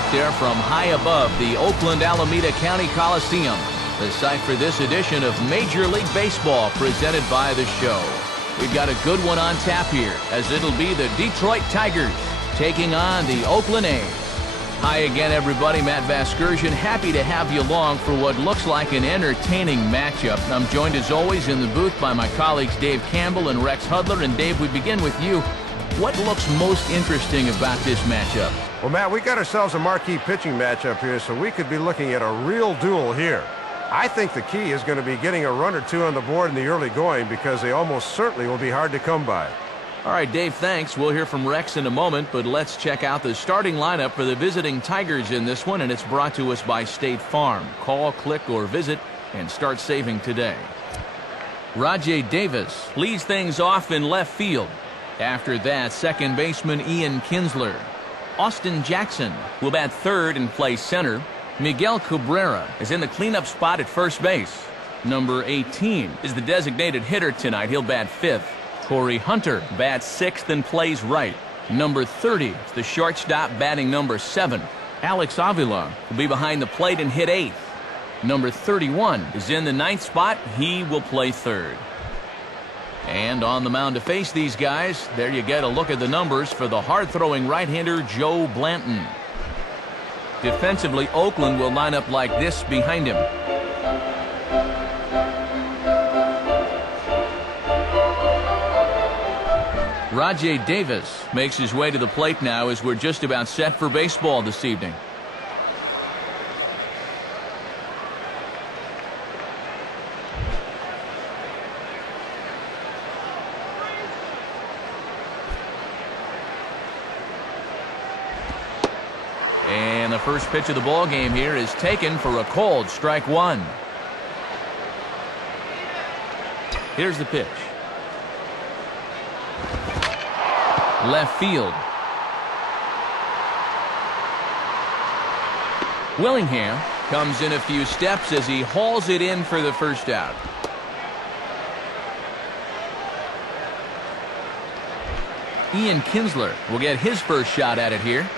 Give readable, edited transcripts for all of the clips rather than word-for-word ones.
look there from high above the Oakland Alameda County Coliseum, the site for this edition of Major League Baseball presented by the show. We've got a good one on tap here, as it'll be the Detroit Tigers taking on the Oakland A's. Hi again, everybody. Matt Vasgersian, happy to have you along for what looks like an entertaining matchup. I'm joined as always in the booth by my colleagues Dave Campbell and Rex Hudler. And Dave, we begin with you. What looks most interesting about this matchup? Well, Matt, we got ourselves a marquee pitching matchup here, so we could be looking at a real duel here. I think the key is going to be getting a run or two on the board in the early going, because they almost certainly will be hard to come by. All right, Dave, thanks. We'll hear from Rex in a moment, but let's check out the starting lineup for the visiting Tigers in this one, and it's brought to us by State Farm. Call, click, or visit, and start saving today. Rajai Davis leads things off in left field. After that, second baseman Ian Kinsler. Austin Jackson will bat third and play center. Miguel Cabrera is in the cleanup spot at first base. Number 18 is the designated hitter tonight. He'll bat fifth. Corey Hunter bats sixth and plays right. Number 30 is the shortstop batting number 7. Alex Avila will be behind the plate and hit eighth. Number 31 is in the ninth spot. He will play third. And on the mound to face these guys, there you get a look at the numbers for the hard-throwing right-hander Joe Blanton. Defensively, Oakland will line up like this behind him. Rajai Davis makes his way to the plate now as we're just about set for baseball this evening. And the first pitch of the ball game here is taken for a called strike one. Here's the pitch. Left field. Willingham comes in a few steps as he hauls it in for the first out. Ian Kinsler will get his first shot at it here.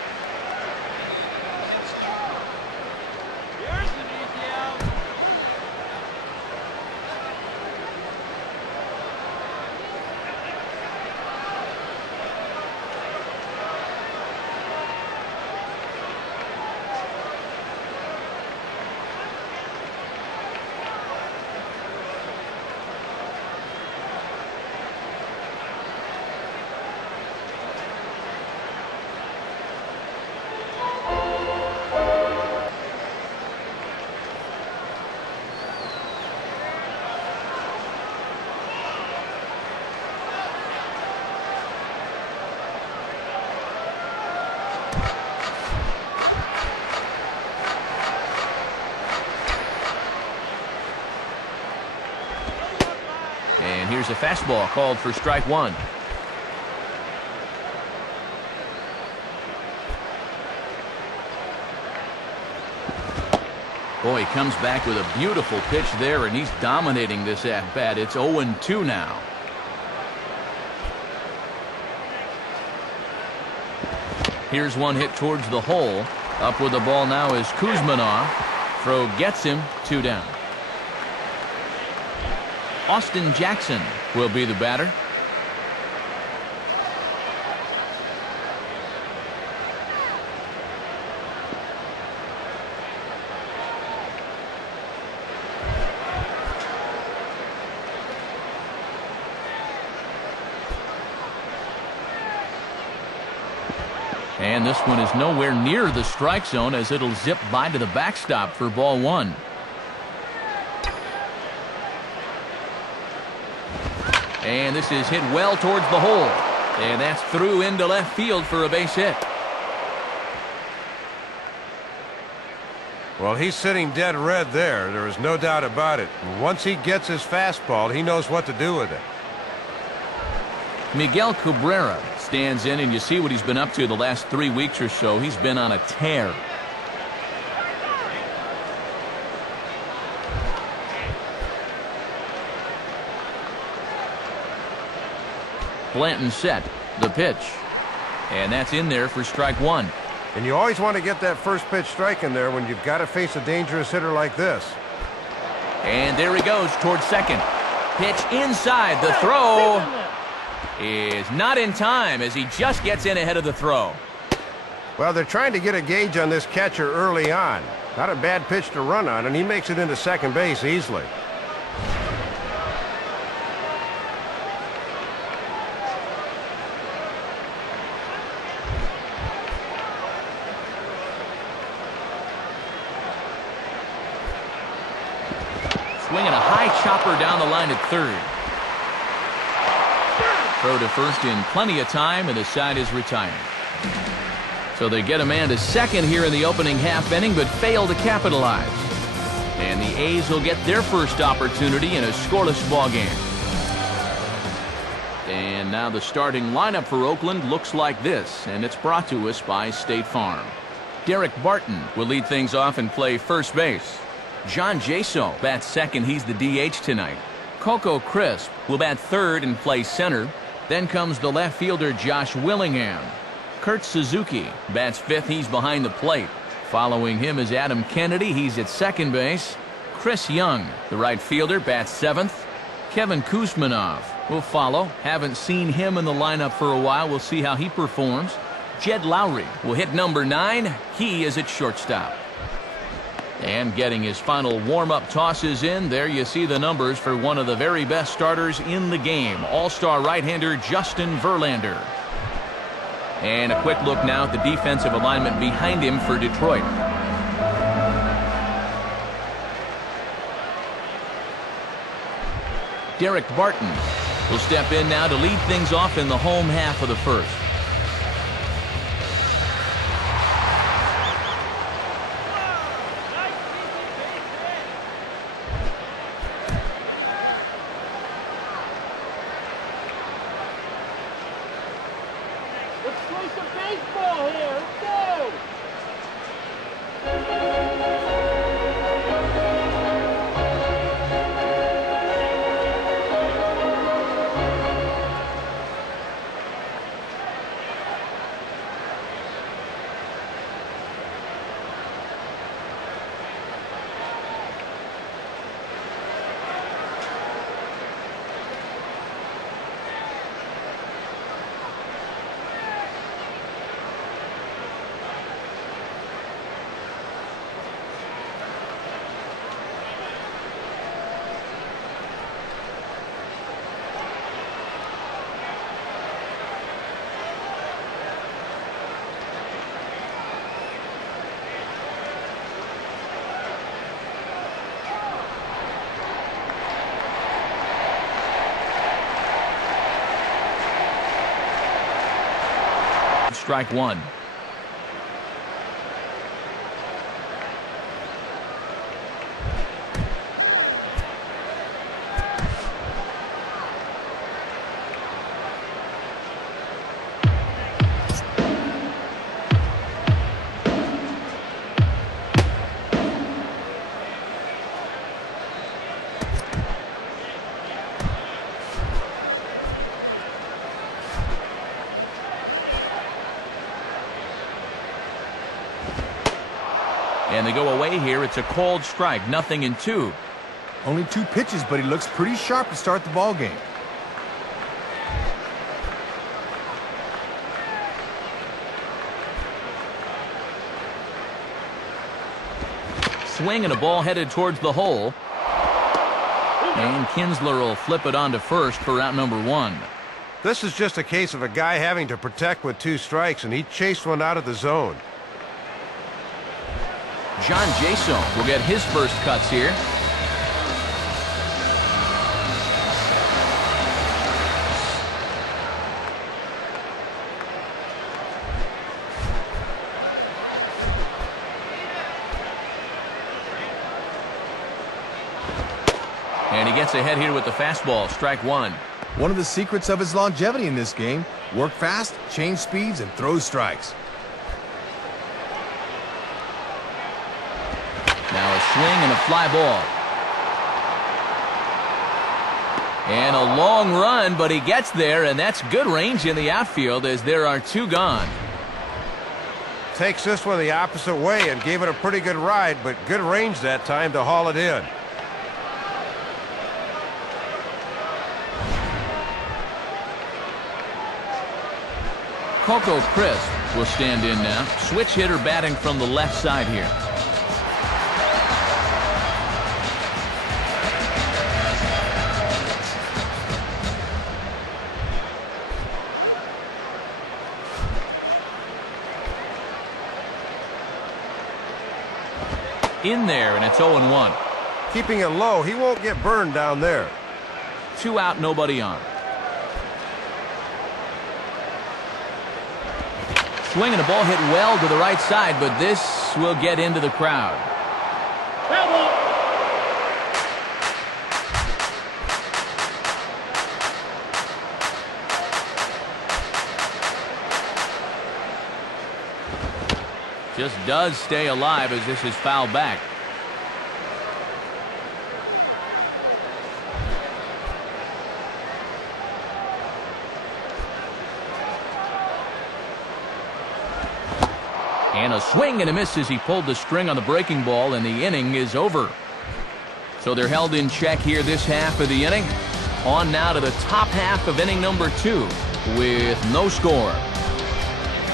And here's a fastball called for strike one. Boy, he comes back with a beautiful pitch there, and he's dominating this at-bat. It's 0-2 now. Here's one hit towards the hole. Up with the ball now is Kuzmanov. Throw gets him, 2 down. Austin Jackson will be the batter. And this one is nowhere near the strike zone, as it'll zip by to the backstop for ball one. And this is hit well towards the hole. And that's through into left field for a base hit. Well, he's sitting dead red there. There is no doubt about it. Once he gets his fastball, he knows what to do with it. Miguel Cabrera stands in, and you see what he's been up to the last 3 weeks or so. He's been on a tear. Blanton set. The pitch. And that's in there for strike one. And you always want to get that first pitch strike in there when you've got to face a dangerous hitter like this. And there he goes towards second. Pitch inside. The throw is not in time as he just gets in ahead of the throw. Well, they're trying to get a gauge on this catcher early on. Not a bad pitch to run on, and he makes it into second base easily. Swinging a high chopper down the line at third. Throw to first in plenty of time, and the side is retired. So they get a man to second here in the opening half inning, but fail to capitalize. And the A's will get their first opportunity in a scoreless ball game. And now the starting lineup for Oakland looks like this, and it's brought to us by State Farm. Derek Barton will lead things off and play first base. John Jaso bats second. He's the DH tonight. Coco Crisp will bat third and play center. Then comes the left fielder Josh Willingham. Kurt Suzuki bats fifth. He's behind the plate. Following him is Adam Kennedy. He's at second base. Chris Young, the right fielder, bats seventh. Kevin Kuzmanov will follow. Haven't seen him in the lineup for a while. We'll see how he performs. Jed Lowry will hit number 9. He is at shortstop. And getting his final warm-up tosses in, there you see the numbers for one of the very best starters in the game, all-star right-hander Justin Verlander. And a quick look now at the defensive alignment behind him for Detroit. Derek Barton will step in now to lead things off in the home half of the first. Strike one. And they go away here. It's a called strike, 0-2. Only 2 pitches, but he looks pretty sharp to start the ball game. Swing and a ball headed towards the hole. And Kinsler will flip it on to first for out number 1. This is just a case of a guy having to protect with 2 strikes, and he chased one out of the zone. John Jaso will get his first cuts here. And he gets ahead here with the fastball, strike 1. One of the secrets of his longevity in this game: work fast, change speeds, and throw strikes. Now a swing and a fly ball. And a long run, but he gets there, and that's good range in the outfield as there are 2 gone. Takes this one the opposite way and gave it a pretty good ride, but good range that time to haul it in. Coco Crisp will stand in now. Switch hitter batting from the left side here. In there, and it's 0-1. Keeping it low, he won't get burned down there. 2 out, nobody on. Swing and a ball hit well to the right side, but this will get into the crowd. Just does stay alive as this is fouled back. And a swing and a miss as he pulled the string on the breaking ball, and the inning is over. So they're held in check here this half of the inning. On now to the top half of inning number 2 with no score.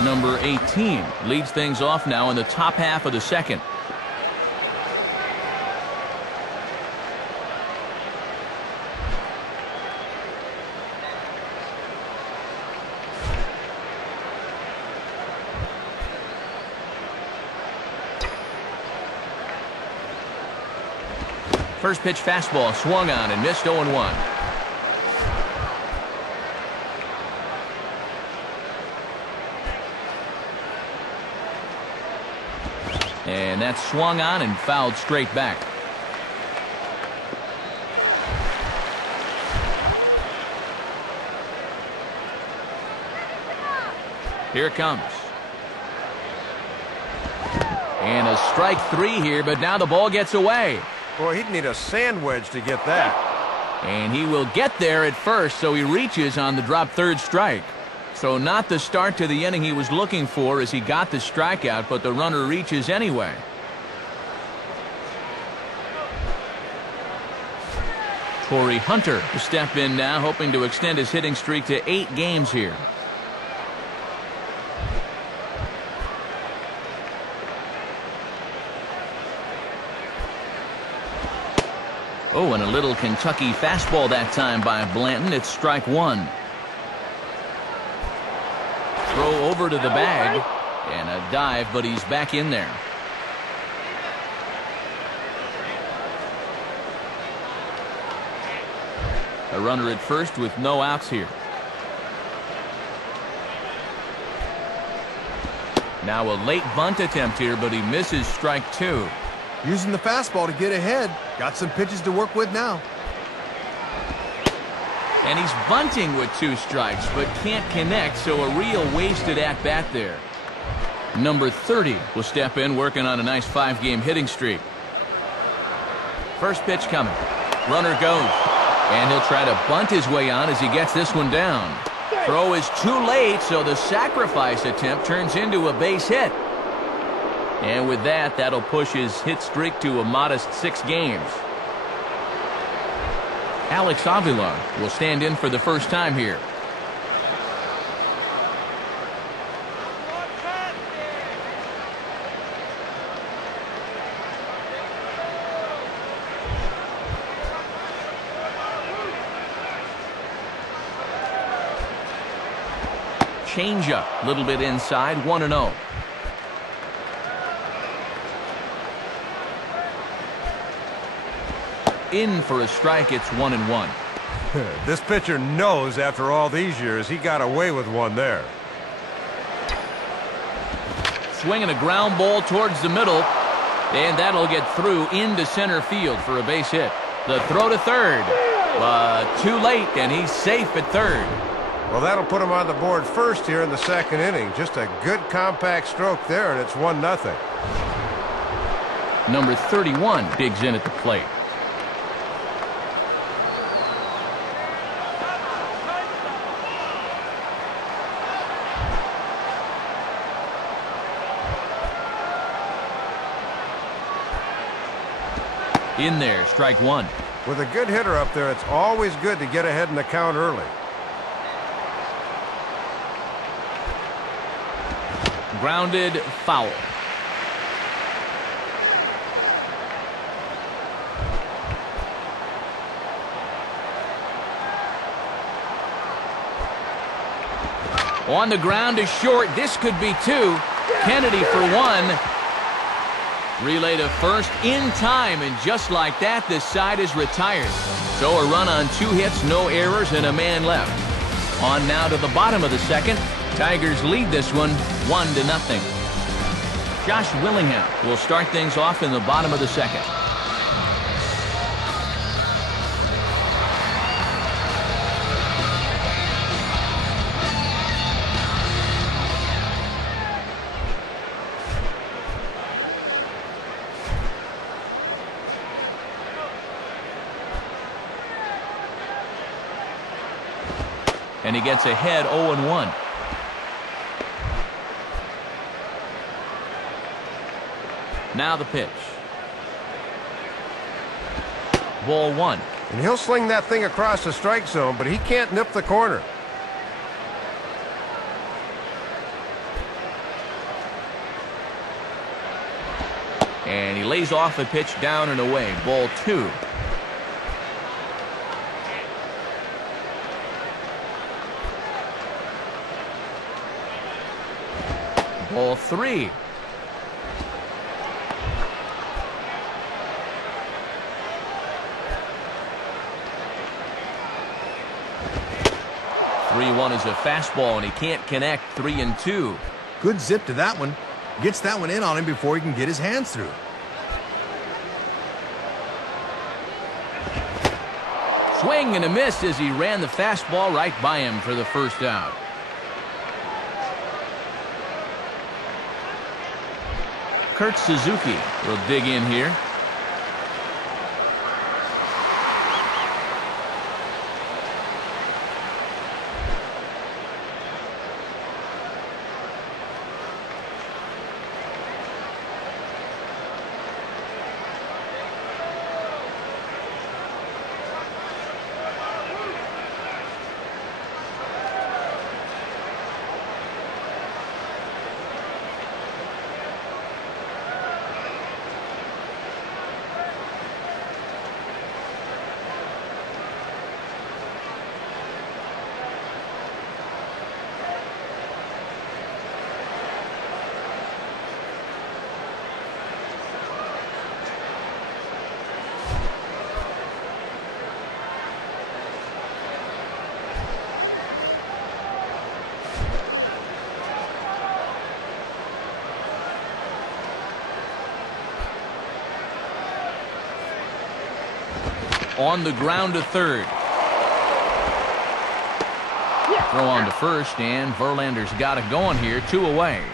Number 18 leads things off now in the top half of the second. First pitch fastball swung on and missed 0-1. And that's swung on and fouled straight back. Here it comes. And a strike 3 here, but now the ball gets away. Boy, he'd need a sand wedge to get that. And he will get there at first, so he reaches on the drop third strike. So not the start to the inning he was looking for as he got the strikeout, but the runner reaches anyway. Torrey Hunter to step in now, hoping to extend his hitting streak to 8 games here. Oh, and a little Kentucky fastball that time by Blanton. It's strike 1. Throw over to the bag and a dive, but he's back in there. A runner at first with no outs here. Now a late bunt attempt here, but he misses strike 2. Using the fastball to get ahead. Got some pitches to work with now. And he's bunting with 2 strikes, but can't connect, so a real wasted at-bat there. Number 30 will step in, working on a nice 5-game hitting streak. First pitch coming. Runner goes. And he'll try to bunt his way on as he gets this one down. Throw is too late, so the sacrifice attempt turns into a base hit. And with that, that'll push his hit streak to a modest 6 games. Alex Avila will stand in for the first time here. Changeup, a little bit inside, 1-0. In for a strike, it's 1-1. This pitcher knows after all these years he got away with one there. Swinging a ground ball towards the middle, and that'll get through into center field for a base hit. The throw to third, but too late, and he's safe at third. Well, that'll put him on the board first here in the second inning. Just a good compact stroke there, and it's 1-0. Number 31 digs in at the plate. In there, strike one. With a good hitter up there, it's always good to get ahead in the count early. Grounded, foul. On the ground is short. This could be two. Kennedy for one. Relay to first in time, and just like that, this side is retired. So a run on 2 hits, no errors, and a man left. On now to the bottom of the second. Tigers lead this one 1-0. Josh Willingham will start things off in the bottom of the second. And he gets ahead 0-1. Now the pitch. Ball one. And he'll sling that thing across the strike zone, but he can't nip the corner. And he lays off a pitch down and away. Ball two. Ball three. One is a fastball, and he can't connect. 3-2. Good zip to that one. Gets that one in on him before he can get his hands through. Swing and a miss as he ran the fastball right by him for the first out. Kurt Suzuki will dig in here. On the ground to third. Throw on to first, and Verlander's got it going here. 2 away.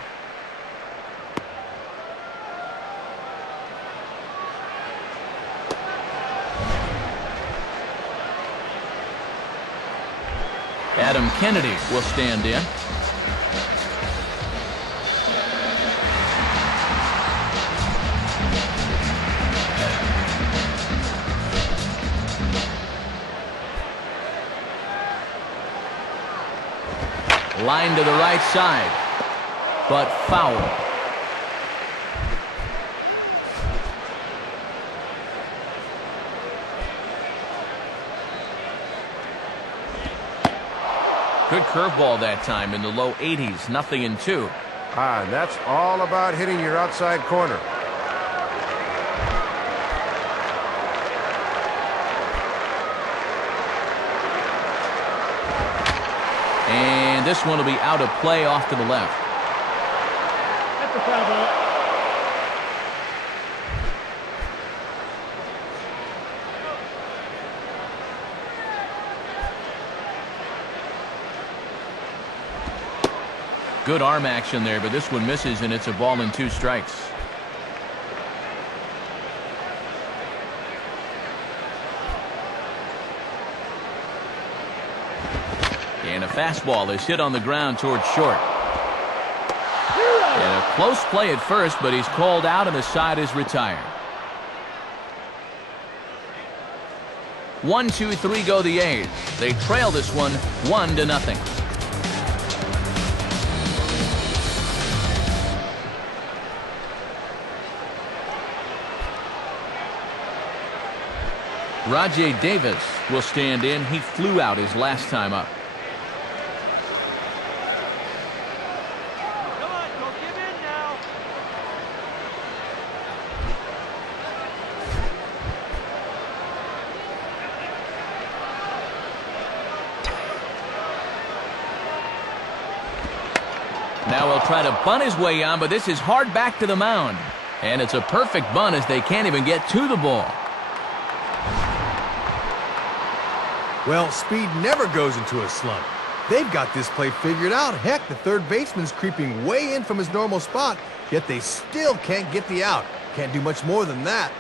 Adam Kennedy will stand in. Line to the right side, but foul. Good curveball that time in the low 80s. 0-2. And that's all about hitting your outside corner. And this one will be out of play off to the left. That's a foul ball. Good arm action there, but this one misses, and it's a ball and 2 strikes. And a fastball is hit on the ground towards short. And a close play at first, but he's called out and the side is retired. 1, 2, 3 go the A's. They trail this one 1-0. Rajai Davis will stand in. He flew out his last time up. Come on, don't give in now. Now he'll try to bunt his way on, but this is hard back to the mound. And it's a perfect bunt as they can't even get to the ball. Well, speed never goes into a slump. They've got this play figured out. Heck, the third baseman's creeping way in from his normal spot, yet they still can't get the out. Can't do much more than that.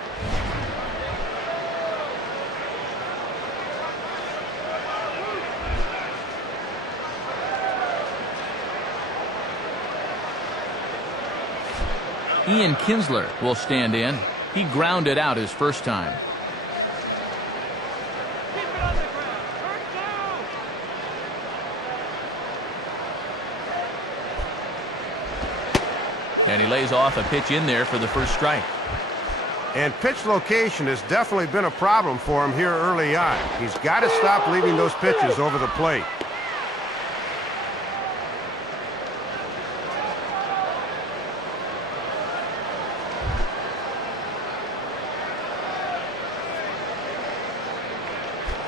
Ian Kinsler will stand in. He grounded out his first time. Keep it on the ground. Turn two. And he lays off a pitch in there for the first strike. And pitch location has definitely been a problem for him here early on. He's got to stop leaving those pitches over the plate.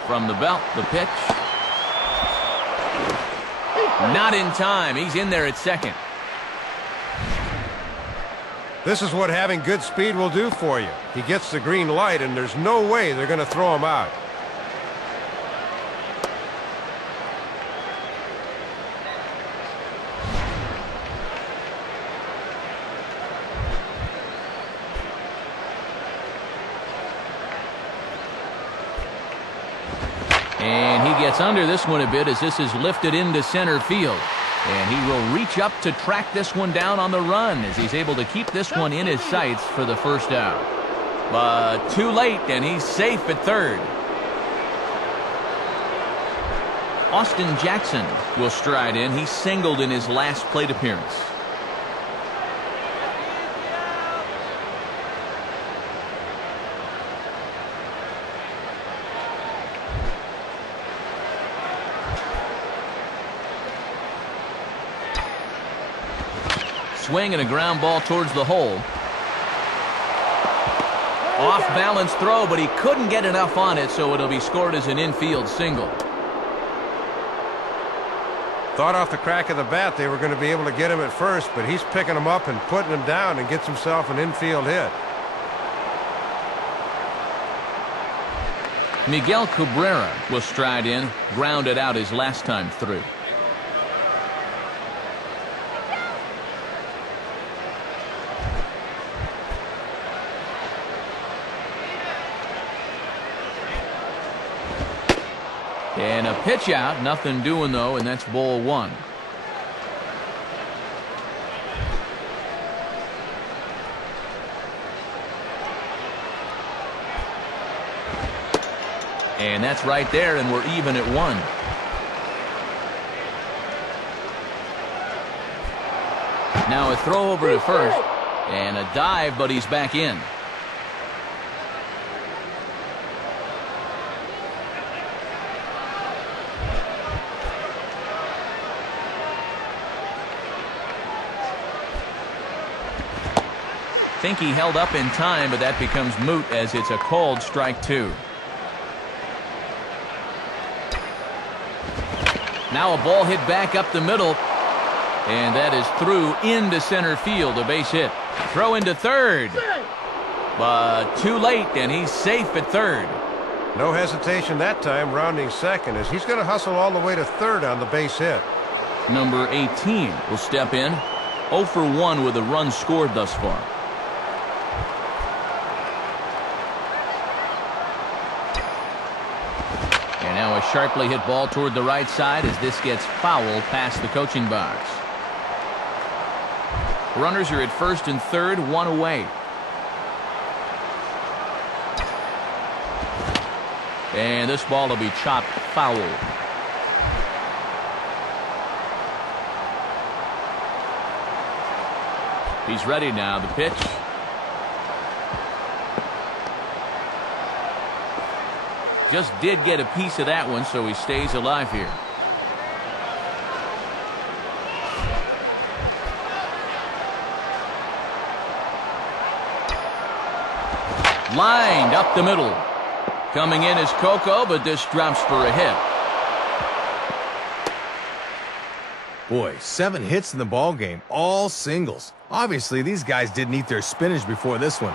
From the belt, the pitch. Not in time. He's in there at second. This is what having good speed will do for you. He gets the green light, and there's no way they're going to throw him out. And he gets under this one a bit as this is lifted into center field. And he will reach up to track this one down on the run as he's able to keep this one in his sights for the first out. But too late, and he's safe at third. Austin Jackson will stride in. He singled in his last plate appearance. Swing and a ground ball towards the hole. Off balance throw, but he couldn't get enough on it, so it'll be scored as an infield single. Thought off the crack of the bat they were going to be able to get him at first, but he's picking him up and putting him down and gets himself an infield hit. Miguel Cabrera will stride in, grounded out his last time through. And a pitch out, nothing doing though, and that's ball one. And that's right there, and we're even at one. Now a throw over to first, and a dive, but he's back in. Think he held up in time, but that becomes moot as it's a called strike two. Now a ball hit back up the middle, and that is through into center field, a base hit. Throw into third, but too late, and he's safe at third. No hesitation that time, rounding second, as he's going to hustle all the way to third on the base hit. Number 18 will step in, 0 for 1 with a run scored thus far. Now a sharply hit ball toward the right side as this gets fouled past the coaching box. Runners are at first and third, one away. And this ball will be chopped foul. He's ready now. The pitch. Just did get a piece of that one, so he stays alive here. Lined up the middle. Coming in is Coco, but this drops for a hit. Boy, 7 hits in the ball game, all singles. Obviously, these guys didn't eat their spinach before this one.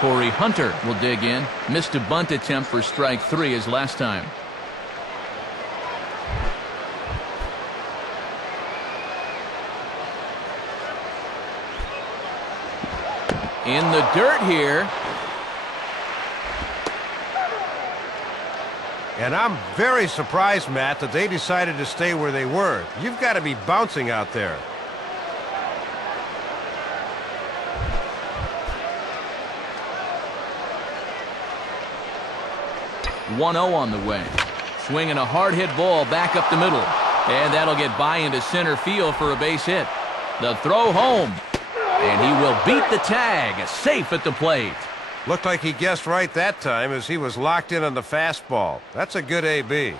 Corey Hunter will dig in. Missed a bunt attempt for strike 3 his last time. In the dirt here. And I'm very surprised, Matt, that they decided to stay where they were. You've got to be bouncing out there. .1-0 on the way. Swinging a hard hit ball back up the middle. And that'll get by into center field for a base hit. The throw home. And he will beat the tag. Safe at the plate. Looked like he guessed right that time as he was locked in on the fastball. That's a good AB.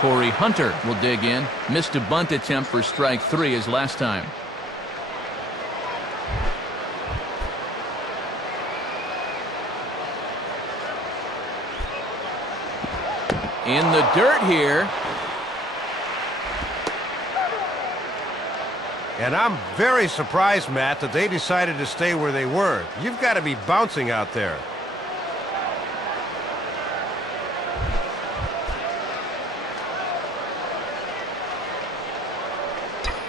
Corey Hunter will dig in. Missed a bunt attempt for strike 3 his last time. In the dirt here. And I'm very surprised, Matt, that they decided to stay where they were. You've got to be bouncing out there.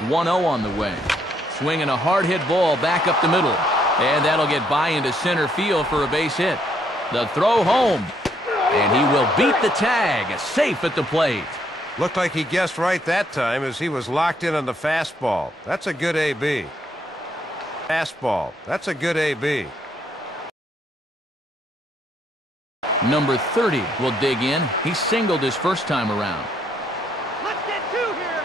.1-0 on the way. Swinging a hard hit ball back up the middle. And that'll get by into center field for a base hit. The throw home. And he will beat the tag. Safe at the plate. Looked like he guessed right that time as he was locked in on the fastball. That's a good AB. Fastball. That's a good AB. Number 30 will dig in. He singled his first time around. Let's get 2 here.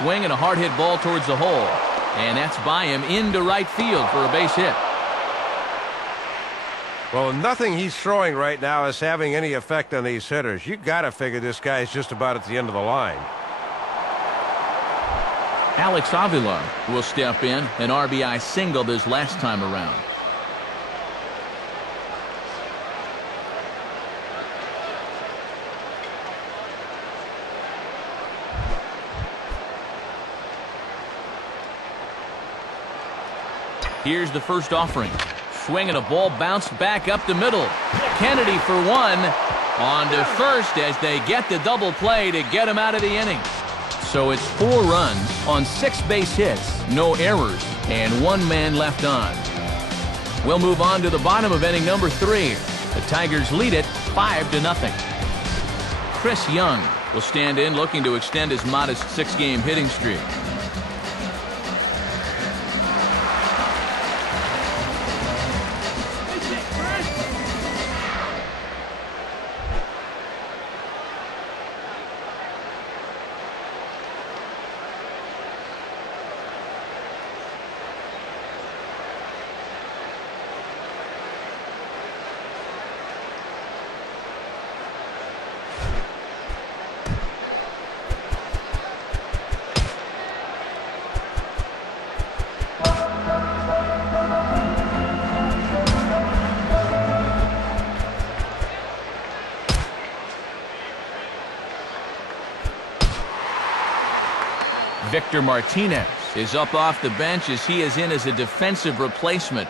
Swinging a hard hit ball towards the hole. And that's by him into right field for a base hit. Well, nothing he's throwing right now is having any effect on these hitters. You got to figure this guy's just about at the end of the line. Alex Avila will step in. An RBI singled his last time around. Here's the first offering. Swinging a ball bounced back up the middle. Kennedy for 1. On to first as they get the double play to get him out of the inning. So it's 4 runs on 6 base hits, no errors, and 1 man left on. We'll move on to the bottom of inning number 3. The Tigers lead it 5-0. Chris Young will stand in looking to extend his modest 6-game hitting streak. Victor Martinez is up off the bench as he is in as a defensive replacement.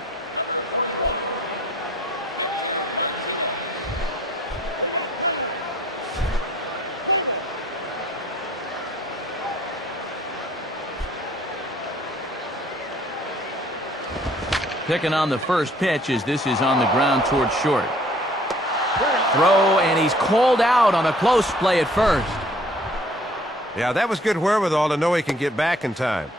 Picking on the first pitch as this is on the ground towards short. Throw, and he's called out on a close play at first. Yeah, that was good wherewithal to know he can get back in time.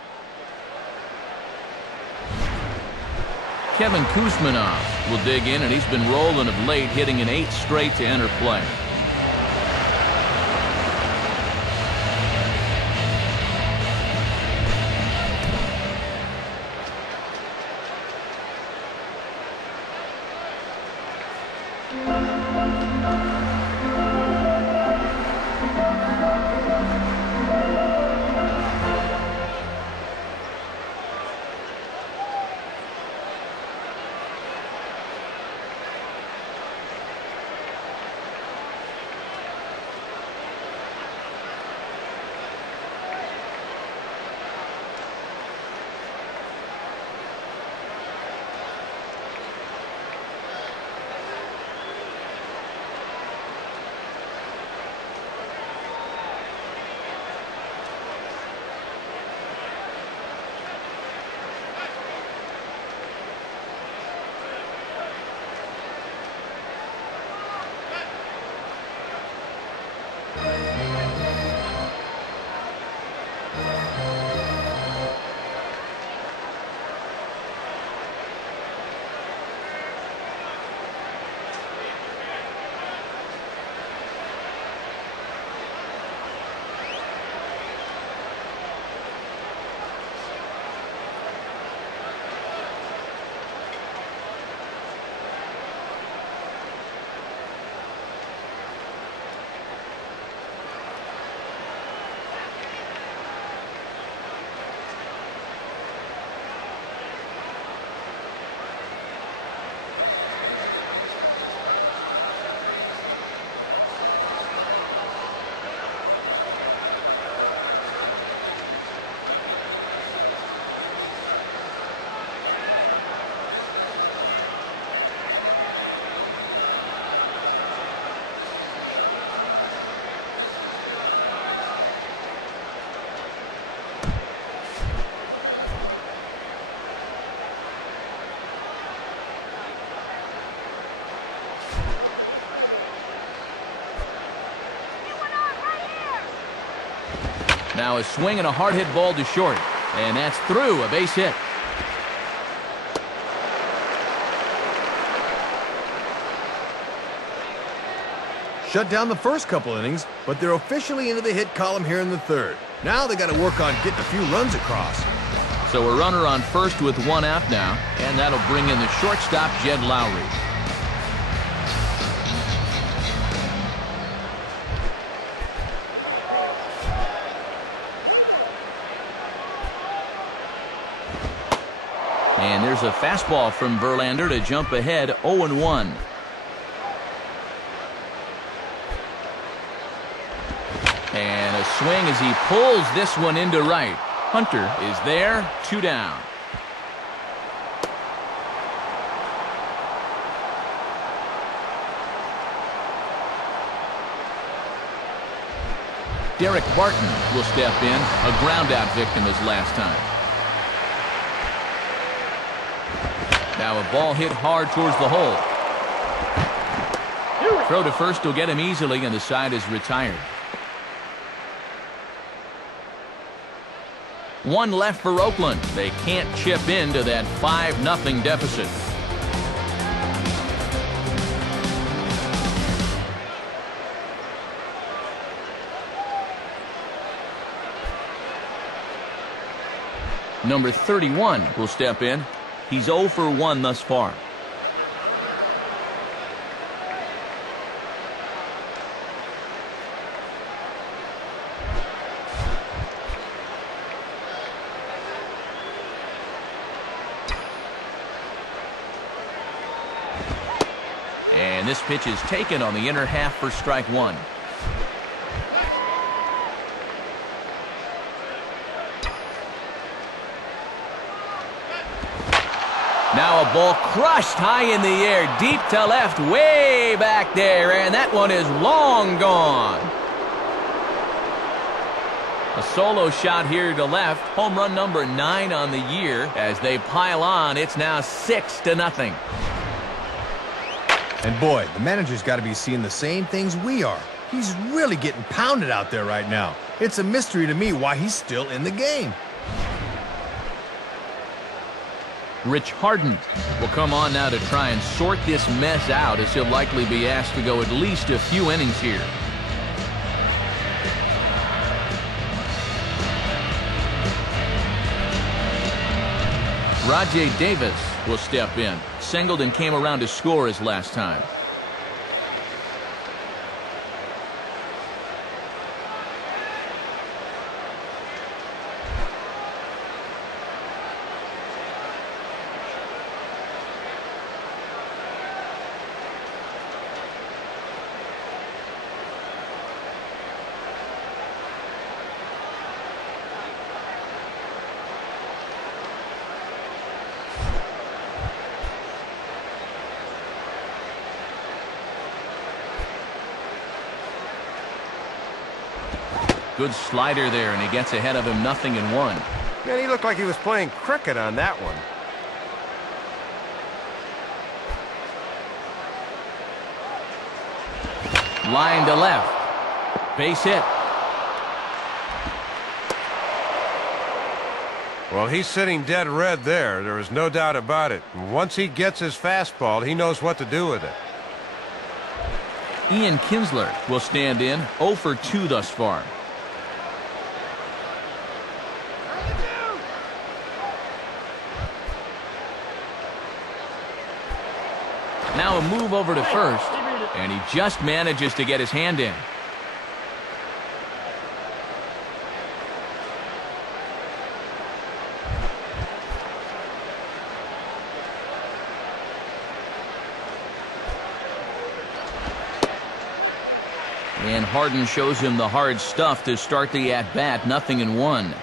Kevin Kuzmanov will dig in, and he's been rolling of late, hitting an 8 straight to enter play. Now a swing and a hard hit ball to short, and that's through, a base hit. Shut down the first couple innings, but they're officially into the hit column here in the third. Now they got to work on getting a few runs across. So a runner on first with 1 out now, and that'll bring in the shortstop, Jed Lowry. And there's a fastball from Verlander to jump ahead 0-1. And a swing as he pulls this one into right. Hunter is there, 2 down. Derek Barton will step in, a ground-out victim his last time. Now a ball hit hard towards the hole. Throw to first will get him easily, and the side is retired. 1 left for Oakland. They can't chip into that 5-0 deficit. Number 31 will step in. He's 0 for 1 thus far. And this pitch is taken on the inner half for strike 1. Now a ball crushed high in the air, deep to left, way back there, and that one is long gone. A solo shot here to left. Home run number 9 on the year. As they pile on, it's now 6-0. And boy, the manager's got to be seeing the same things we are. He's really getting pounded out there right now. It's a mystery to me why he's still in the game. Rich Harden will come on now to try and sort this mess out, as he'll likely be asked to go at least a few innings here. Rajai Davis will step in. Singleton came around to score his last time. Good slider there, and he gets ahead of him, 0-1. Man, he looked like he was playing cricket on that one. Line to left. Base hit. Well, he's sitting dead red there. There is no doubt about it. Once he gets his fastball, he knows what to do with it. Ian Kinsler will stand in, 0 for 2 thus far. Now a move over to first, and he just manages to get his hand in. And Harden shows him the hard stuff to start the at-bat, 0-1.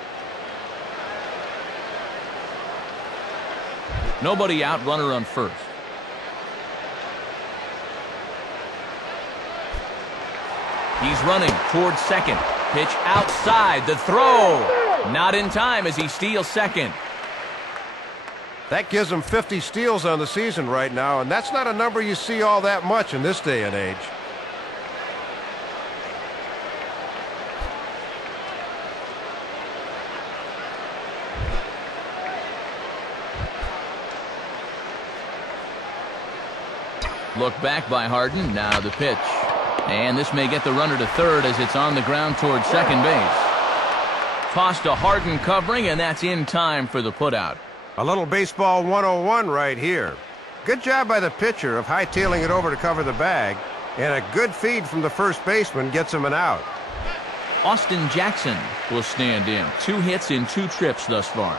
Nobody out, runner on first. He's running towards second. Pitch outside. The throw. Not in time as he steals second. That gives him 50 steals on the season right now, and that's not a number you see all that much in this day and age. Look back by Harden. Now the pitch. And this may get the runner to third as it's on the ground towards second base. Toss to Harden covering, and that's in time for the putout. A little baseball 101 right here. Good job by the pitcher of hightailing it over to cover the bag, and a good feed from the first baseman gets him an out. Austin Jackson will stand in. 2 hits in 2 trips thus far.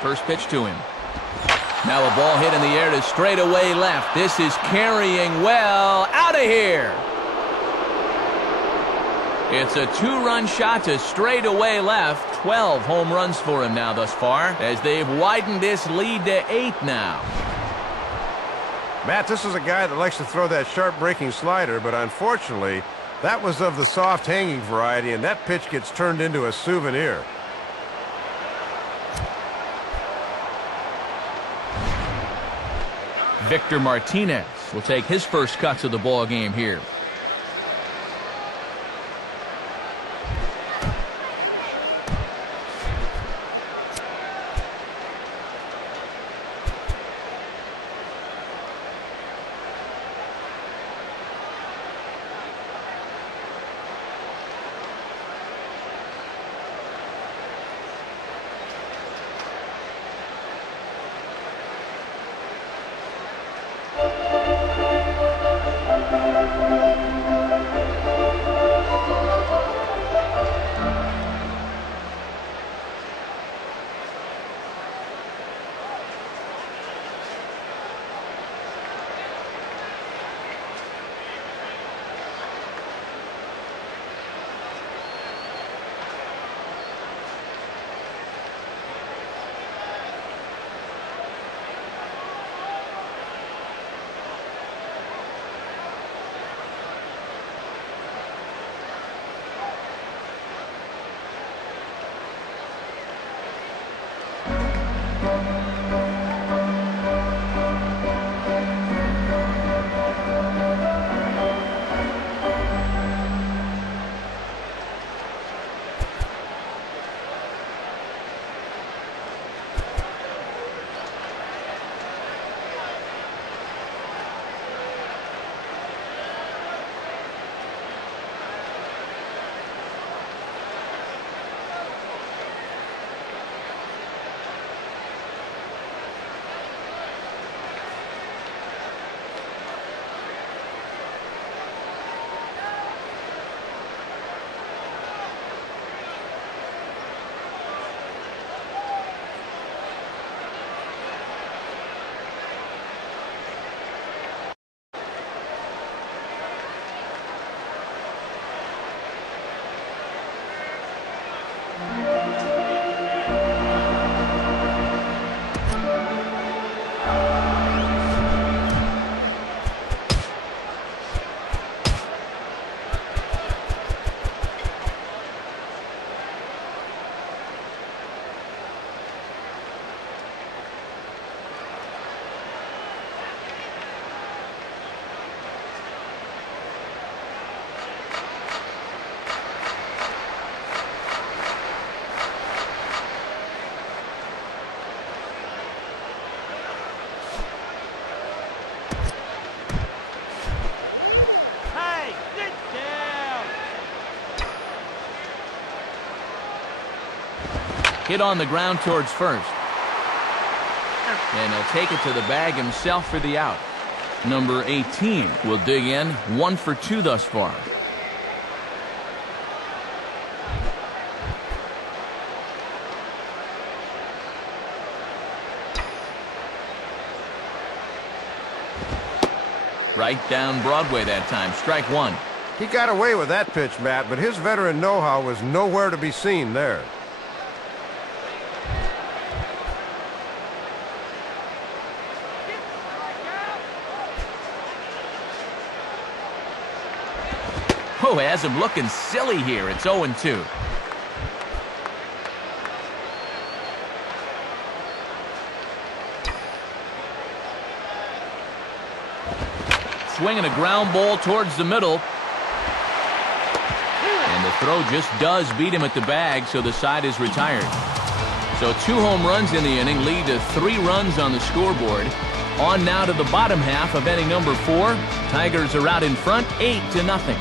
First pitch to him. Now a ball hit in the air to straightaway left. This is carrying well. Out of here. It's a 2-run shot to straightaway left. 12 home runs for him now thus far, as they've widened this lead to 8 now. Matt, this is a guy that likes to throw that sharp breaking slider, but unfortunately, that was of the soft hanging variety, and that pitch gets turned into a souvenir. Victor Martinez will take his first cuts of the ball game here. Hey, sit down. Hit on the ground towards first. And he'll take it to the bag himself for the out. Number 18 will dig in, 1 for 2 thus far. Right down Broadway that time, strike 1. He got away with that pitch, Matt, but his veteran know-how was nowhere to be seen there. Oh, has him looking silly here. It's 0-2. Swinging a ground ball towards the middle. And the throw just does beat him at the bag, so the side is retired. So 2 home runs in the inning lead to 3 runs on the scoreboard. On now to the bottom half of inning number 4. Tigers are out in front, 8-0.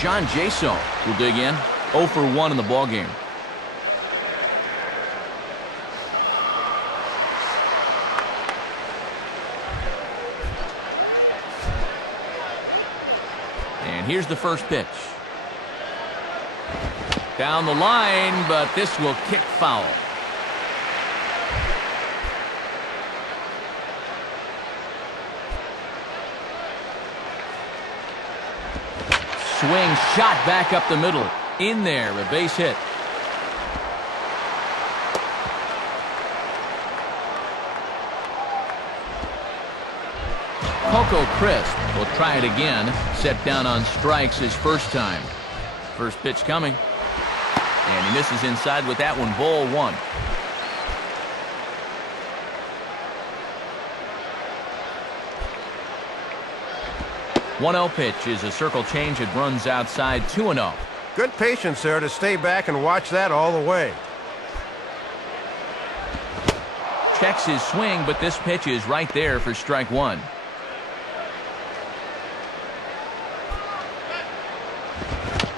John Jaso will dig in, 0 for 1 in the ballgame. And here's the first pitch. Down the line, but this will kick foul. Swing shot back up the middle. In there, a base hit. Coco Crisp will try it again. Set down on strikes his first time. First pitch coming. And he misses inside with that one. Ball 1. 1-0 pitch is a circle change. It runs outside 2-0. Good patience there to stay back and watch that all the way. Checks his swing, but this pitch is right there for strike 1.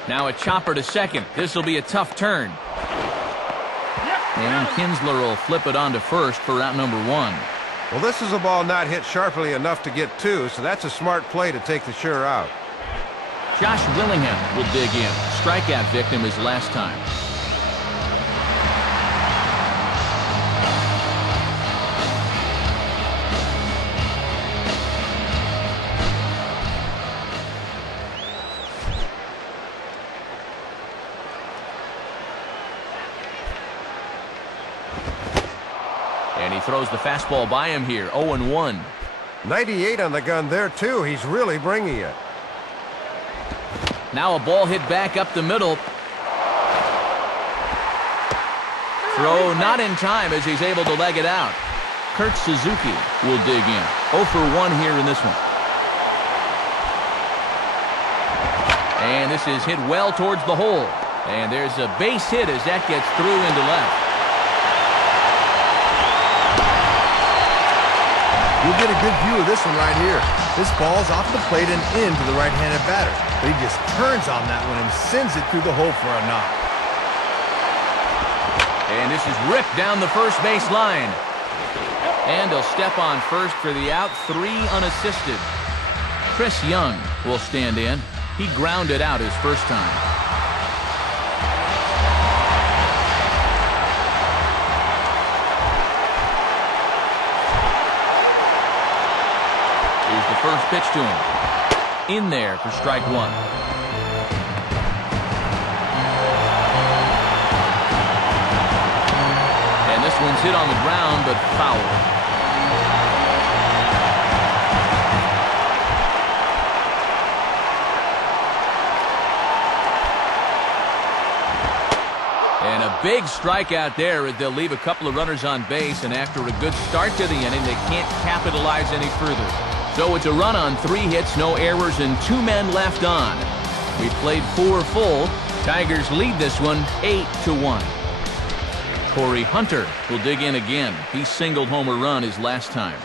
Now a chopper to second. This will be a tough turn. And Kinsler will flip it on to first for out number 1. Well, this is a ball not hit sharply enough to get 2, so that's a smart play to take the sure out. Josh Willingham will dig in. Strikeout victim his last time. And he throws the fastball by him here, 0-1. 98 on the gun there, too. He's really bringing it. Now a ball hit back up the middle. Throw not in time as he's able to leg it out. Kurt Suzuki will dig in. 0 for 1 here in this one. And this is hit well towards the hole. And there's a base hit as that gets through into left. You'll get a good view of this one right here. This ball's off the plate and into the right-handed batter. But he just turns on that one and sends it through the hole for a knock. And this is ripped down the first base line. And he'll step on first for the out, 3 unassisted. Chris Young will stand in. He grounded out his first time. Here's the first pitch to him. In there for strike 1. one's hit on the ground, but foul. And a big strikeout there as they'll leave a couple of runners on base, and after a good start to the inning, they can't capitalize any further. So it's a run on 3 hits, no errors, and 2 men left on. We played 4 full. Tigers lead this one 8-1. Corey Hunter will dig in again. He singled home a run his last time.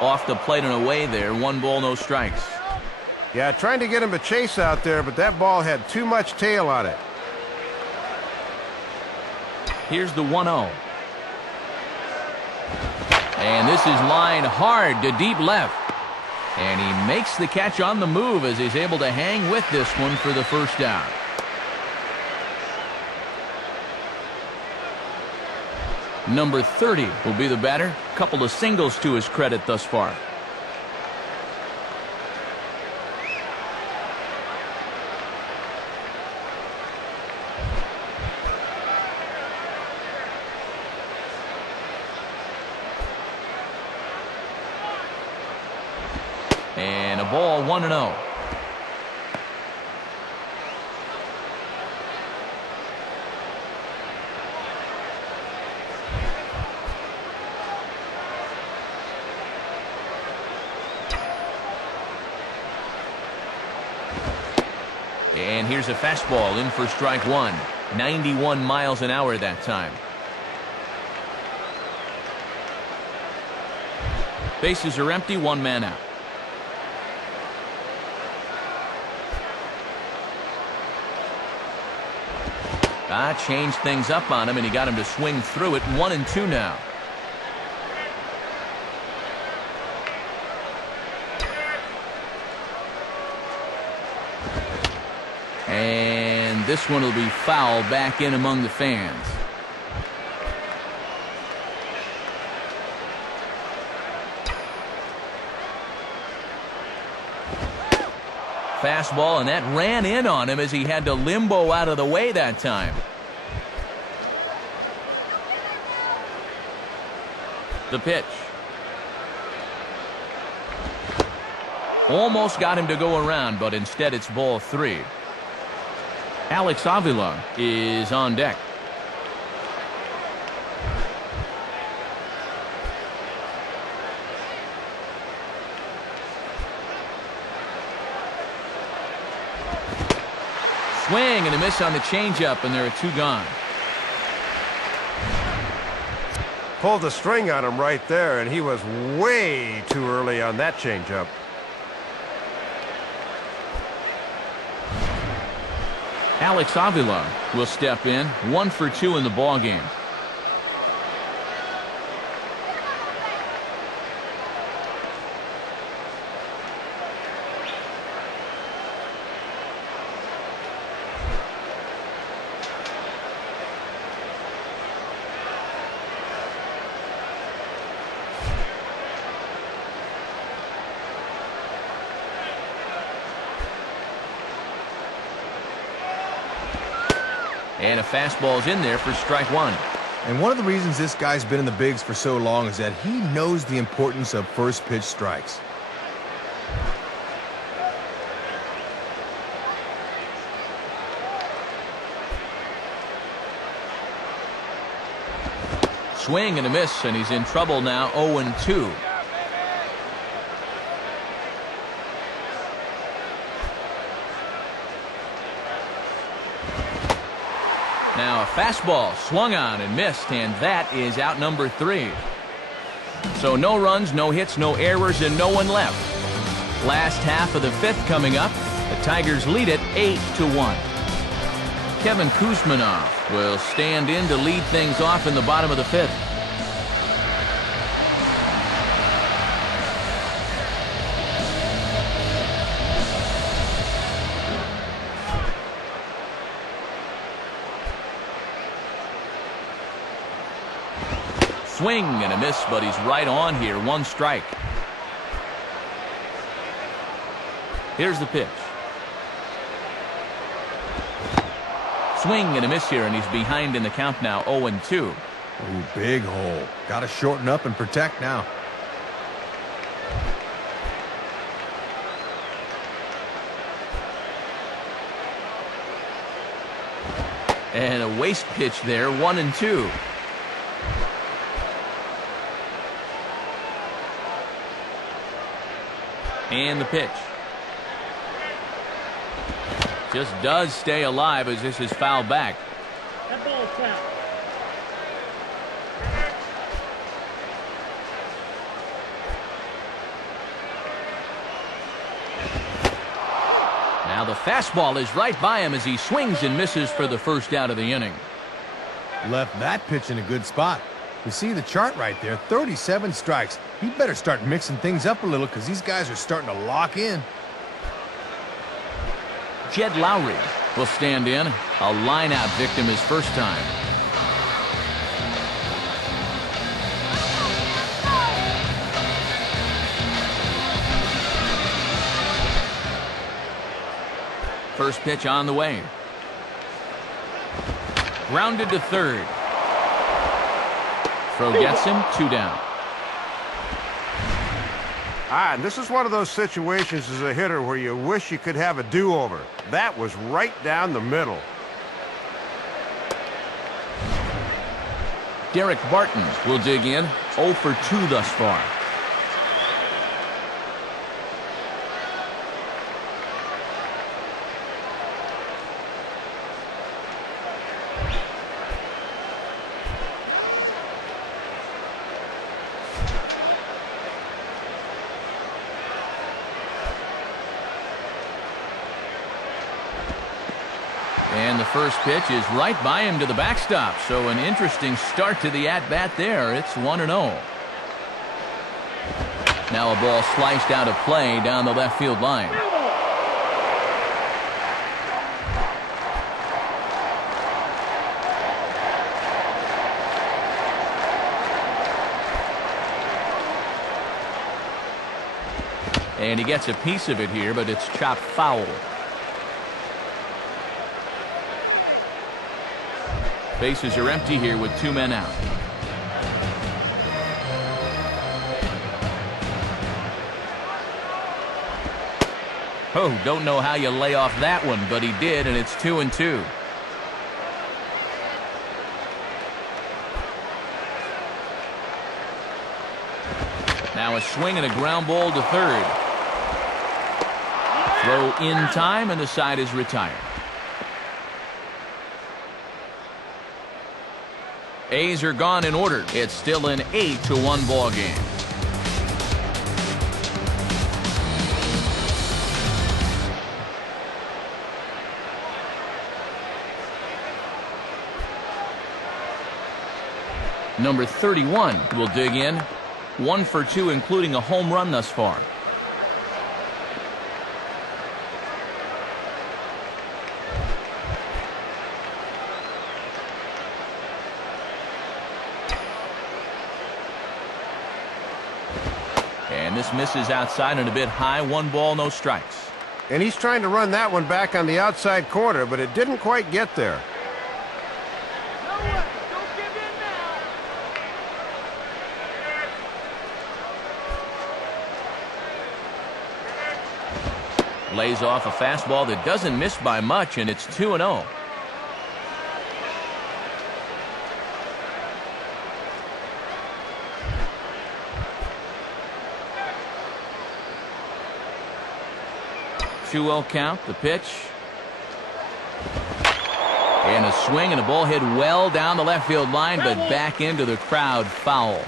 Off the plate and away there. 1 ball, no strikes. Yeah, trying to get him to chase out there, but that ball had too much tail on it. Here's the 1-0. And this is lined hard to deep left. And he makes the catch on the move as he's able to hang with this one for the first down. Number 30 will be the batter. Couple of singles to his credit thus far. And a ball, 1-0. And here's a fastball in for strike one. 91 miles an hour that time. Bases are empty, one man out. Changed things up on him, and he got him to swing through it. 1-2 now. And this one will be foul back in among the fans. Fastball, and that ran in on him as he had to limbo out of the way that time. The pitch. Almost got him to go around, but instead it's ball three. Alex Avila is on deck. Swing and a miss on the changeup, and there are two gone. Pulled the string on him right there, and he was way too early on that changeup. Alex Avila will step in. 1 for 2 in the ball game. And a fastball's in there for strike one. And one of the reasons this guy's been in the bigs for so long is that he knows the importance of first pitch strikes. Swing and a miss, and he's in trouble now. 0-2. Now a fastball swung on and missed, and that is out number 3. So no runs, no hits, no errors, and no one left. Last half of the 5th coming up. The Tigers lead it 8-1. Kevin Kuzmanov will stand in to lead things off in the bottom of the 5th. Swing and a miss, but he's right on here. 1 strike. Here's the pitch. Swing and a miss here, and he's behind in the count now. 0-2. Ooh, big hole. Got to shorten up and protect now. And a waste pitch there. 1-2. And the pitch. Just does stay alive as this is fouled back. That ball's out. Now the fastball is right by him as he swings and misses for the first out of the inning. Left that pitch in a good spot. You see the chart right there, 37 strikes. He better start mixing things up a little because these guys are starting to lock in. Jed Lowry will stand in. A line-out victim his first time. First pitch on the way. Grounded to third. Throw gets him. 2 down. And this is one of those situations as a hitter where you wish you could have a do-over. That was right down the middle. Derek Barton will dig in. 0 for 2 thus far. first pitch is right by him to the backstop, so an interesting start to the at-bat there. It's 1-0. Now a ball sliced out of play down the left field line. And he gets a piece of it here, but it's chopped foul. Bases are empty here with 2 men out. Oh, don't know how you lay off that one, but he did, and it's 2-2. Now a swing and a ground ball to third. Throw in time, and the side is retired. A's are gone in order. It's still an 8-1 ball game. Number 31 will dig in. 1 for 2, including a home run thus far. And this misses outside and a bit high. 1 ball, no strikes. And he's trying to run that one back on the outside corner, but it didn't quite get there. Don't give in now. Lays off a fastball that doesn't miss by much, and it's 2-0. Two-0 count, the pitch. And a swing, and a ball hit well down the left field line, but back into the crowd, foul.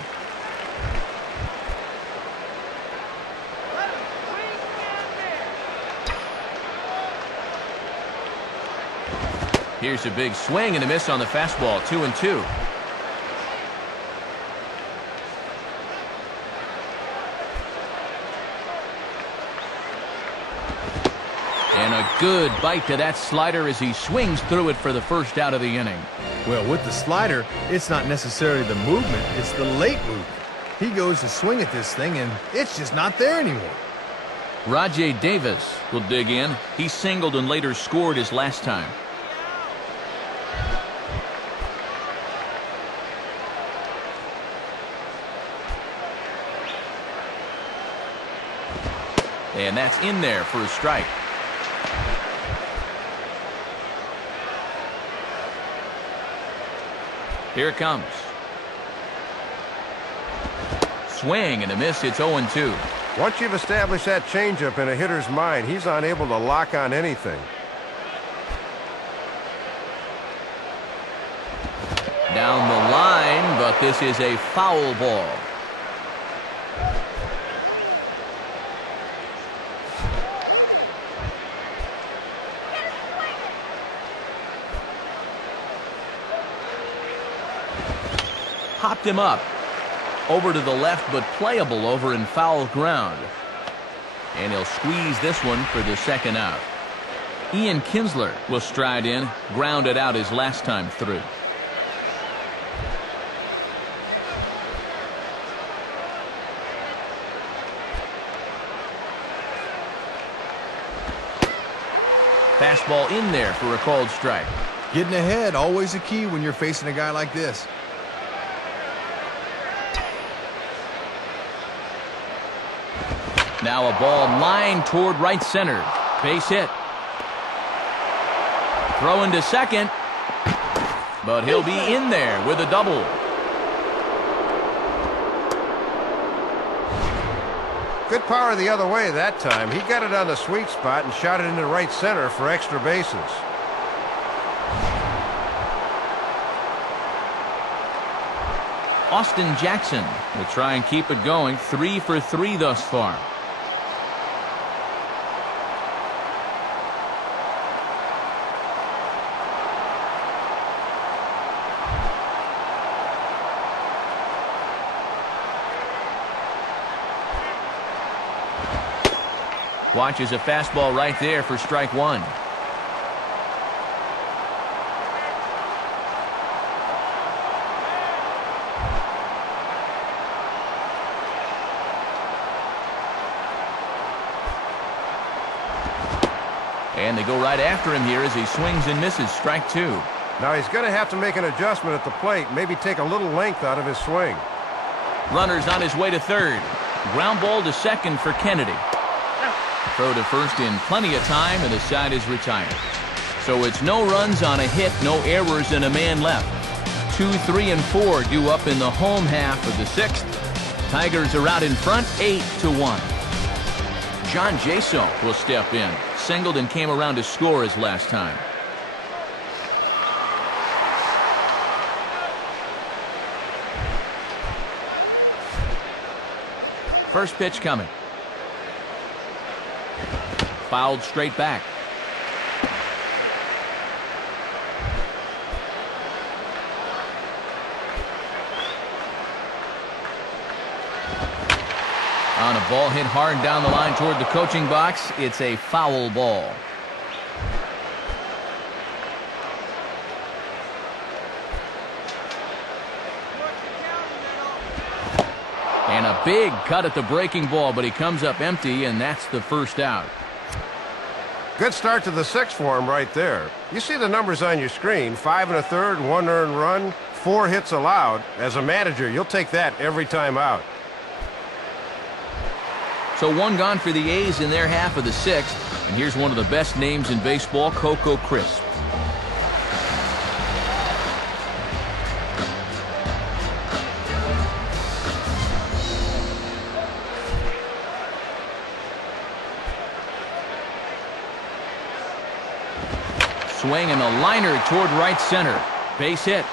Here's a big swing and a miss on the fastball. 2-2. And a good bite to that slider as he swings through it for the first out of the inning. Well, with the slider, it's not necessarily the movement, it's the late movement. He goes to swing at this thing, and it's just not there anymore. Rajai Davis will dig in. He singled and later scored his last time. And that's in there for a strike. Here it comes. Swing and a miss. It's 0-2. Once you've established that changeup in a hitter's mind, he's unable to lock on anything. Down the line, but this is a foul ball. Hopped him up. Over to the left, but playable over in foul ground. And he'll squeeze this one for the second out. Ian Kinsler will stride in, grounded out his last time through. Fastball in there for a called strike. Getting ahead, always a key when you're facing a guy like this. Now a ball lined toward right center. Base hit. Throw into second. But he'll be in there with a double. Good power the other way that time. He got it on the sweet spot and shot it into right center for extra bases. Austin Jackson will try and keep it going. 3 for 3 thus far. Watches a fastball right there for strike one. And they go right after him here as he swings and misses. Strike two. Now he's going to have to make an adjustment at the plate, maybe take a little length out of his swing. Runner's on his way to third. Ground ball to second for Kennedy. Throw to first in plenty of time, and the side is retired. So it's no runs on a hit, no errors, and a man left. 2, 3, and 4 due up in the home half of the sixth. Tigers are out in front, 8-1. John Jaso will step in. Singled and came around to score his last time. First pitch coming. Fouled straight back. On a ball hit hard down the line toward the coaching box, it's a foul ball. And a big cut at the breaking ball, but he comes up empty, and that's the first out. Good start to the sixth for him right there. You see the numbers on your screen, 5 1/3, 1 earned run, 4 hits allowed. As a manager, you'll take that every time out. So one gone for the A's in their half of the sixth. And here's one of the best names in baseball, Coco Crisp. Swing and a liner toward right center. Base hit.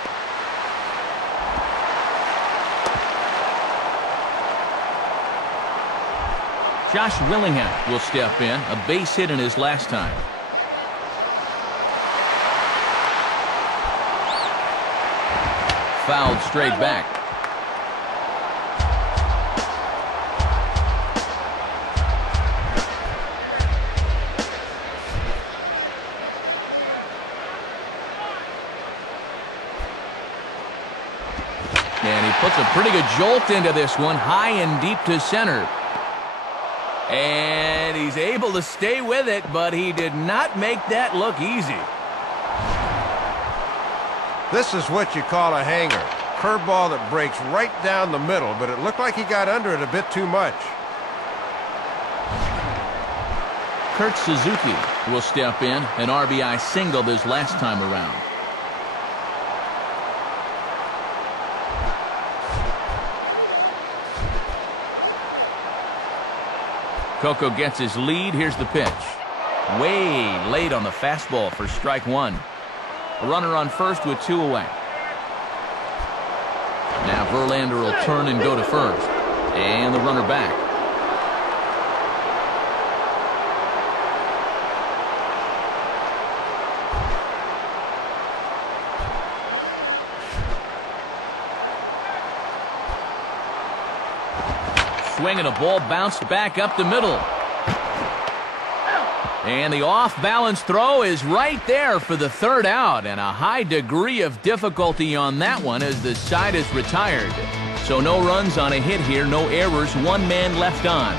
Josh Willingham will step in. A base hit in his last time. Fouled straight back. And he puts a pretty good jolt into this one, high and deep to center. And he's able to stay with it, but he did not make that look easy. This is what you call a hanger. Curveball that breaks right down the middle, but it looked like he got under it a bit too much. Kurt Suzuki will step in. An RBI single this last time around. Coco gets his lead. Here's the pitch. Way late on the fastball for strike one. A runner on first with 2 away. Now Verlander will turn and go to first. And the runner back. Swing and a ball bounced back up the middle. And the off-balance throw is right there for the third out, and a high degree of difficulty on that one as the side is retired. So no runs on a hit here, no errors, 1 man left on.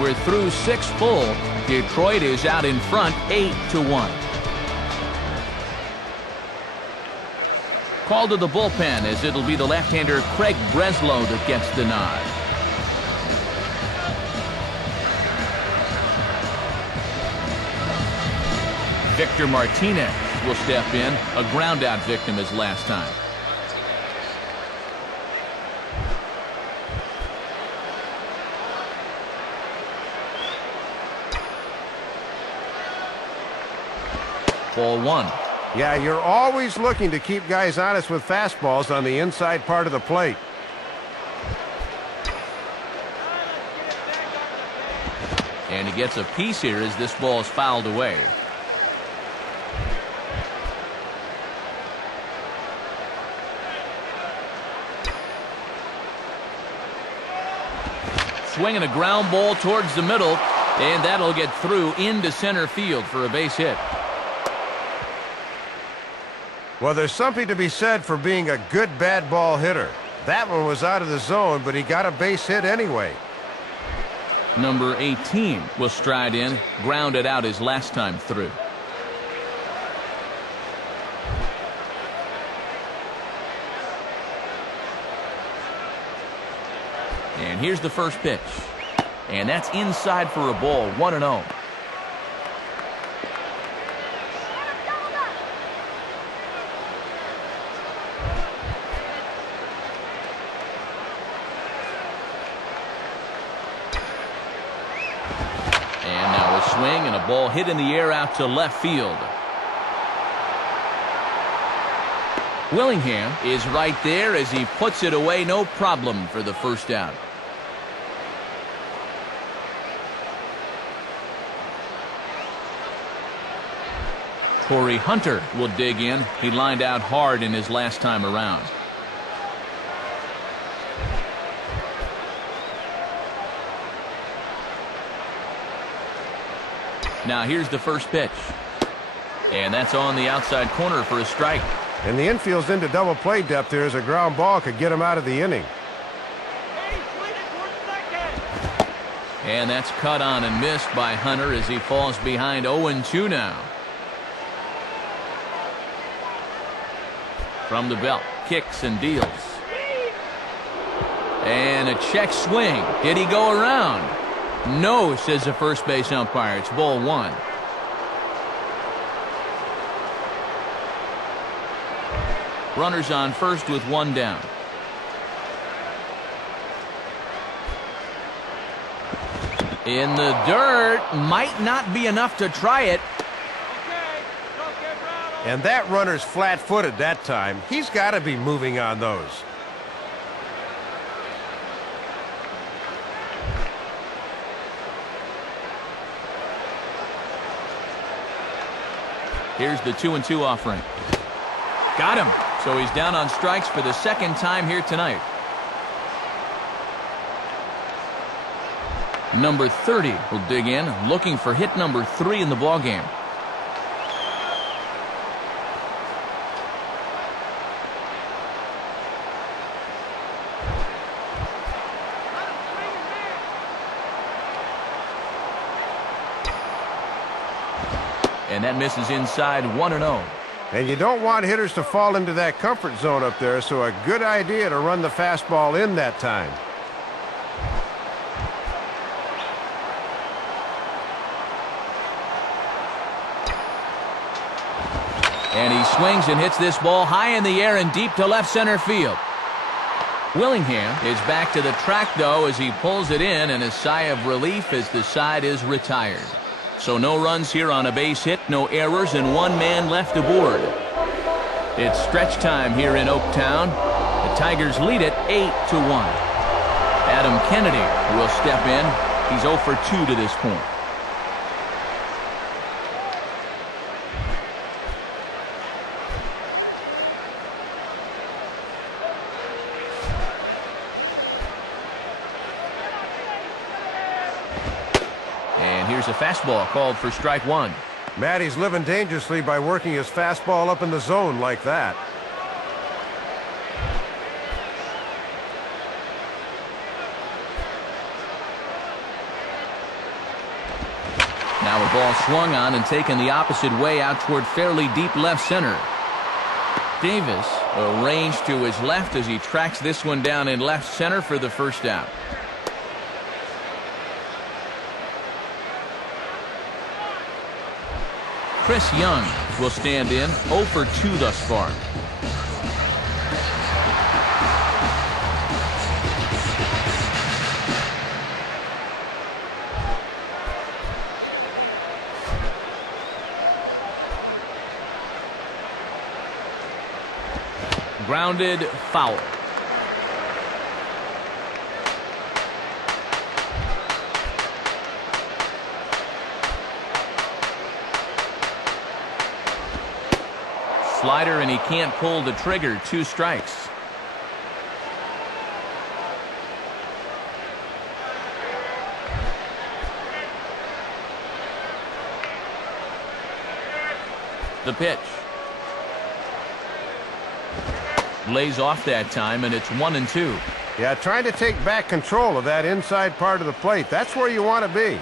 We're through 6 full. Detroit is out in front, 8-1. Called to the bullpen as it'll be the left-hander Craig Breslow that gets the nod. Victor Martinez will step in. A ground-out victim his last time. Ball 1. Yeah, you're always looking to keep guys honest with fastballs on the inside part of the plate. And he gets a piece here as this ball is fouled away. Swinging a ground ball towards the middle. And that'll get through into center field for a base hit. Well, there's something to be said for being a good bad ball hitter. That one was out of the zone, but he got a base hit anyway. Number 18 will stride in, grounded out his last time through. And here's the first pitch. And that's inside for a ball, 1-0. And now a swing and a ball hit in the air out to left field. Willingham is right there as he puts it away, no problem for the first out. Corey Hunter will dig in. He lined out hard in his last time around. Now here's the first pitch. And that's on the outside corner for a strike. And the infield's into double play depth here as a ground ball could get him out of the inning. And that's cut on and missed by Hunter as he falls behind 0-2 now. From the belt, kicks and deals. And a check swing. Did he go around? No, says the first base umpire. It's ball one. Runners on first with one down. In the dirt. Might not be enough to try it. And that runner's flat-footed that time. He's got to be moving on those. Here's the 2-2 offering. Got him. So he's down on strikes for the second time here tonight. Number 30 will dig in, looking for hit number 3 in the ballgame. And that misses inside, 1-0. And you don't want hitters to fall into that comfort zone up there, so a good idea to run the fastball in that time. And he swings and hits this ball high in the air and deep to left center field. Willingham is back to the track, though, as he pulls it in, and a sigh of relief as the side is retired. So no runs here on a base hit, no errors, and one man left aboard. It's stretch time here in Oaktown. The Tigers lead it 8-1. Adam Kennedy will step in. He's 0 for 2 to this point. Here's a fastball called for strike one. Matty's living dangerously by working his fastball up in the zone like that. Now a ball swung on and taken the opposite way out toward fairly deep left center. Davis arranged to his left as he tracks this one down in left center for the first out. Chris Young will stand in, 0 for 2 thus far. Grounded foul. Slider, and he can't pull the trigger. 2 strikes. The pitch. Lays off that time, and it's 1-2. Yeah, trying to take back control of that inside part of the plate. That's where you want to be.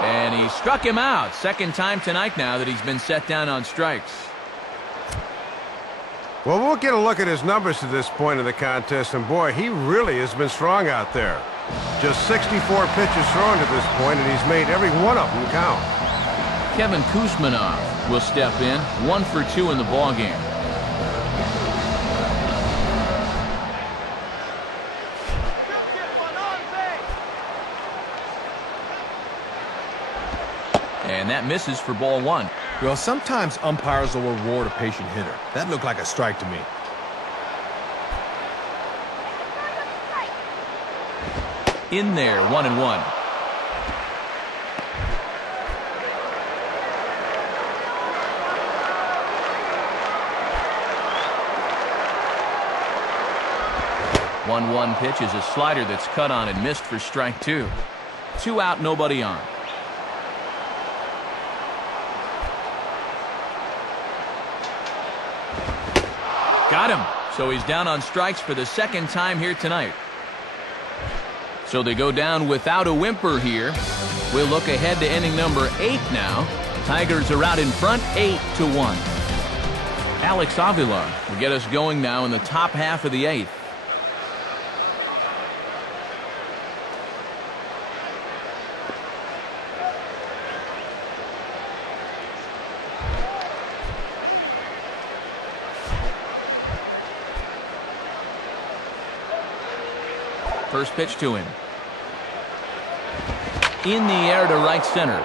And he struck him out. Second time tonight now that he's been set down on strikes. Well, we'll get a look at his numbers to this point in the contest, and boy, he really has been strong out there. Just 64 pitches thrown to this point, and he's made every one of them count. Kevin Kuzmanov will step in, 1 for 2 in the ballgame. And that misses for ball 1. Well, sometimes umpires will reward a patient hitter. That looked like a strike to me. In there, 1-1. One pitch is a slider that's cut on and missed for strike 2. 2 out, nobody on. Got him. So he's down on strikes for the second time here tonight. So they go down without a whimper here. We'll look ahead to inning number 8 now. Tigers are out in front, 8-1. Alex Avila will get us going now in the top half of the 8th. First pitch to him. In the air to right center.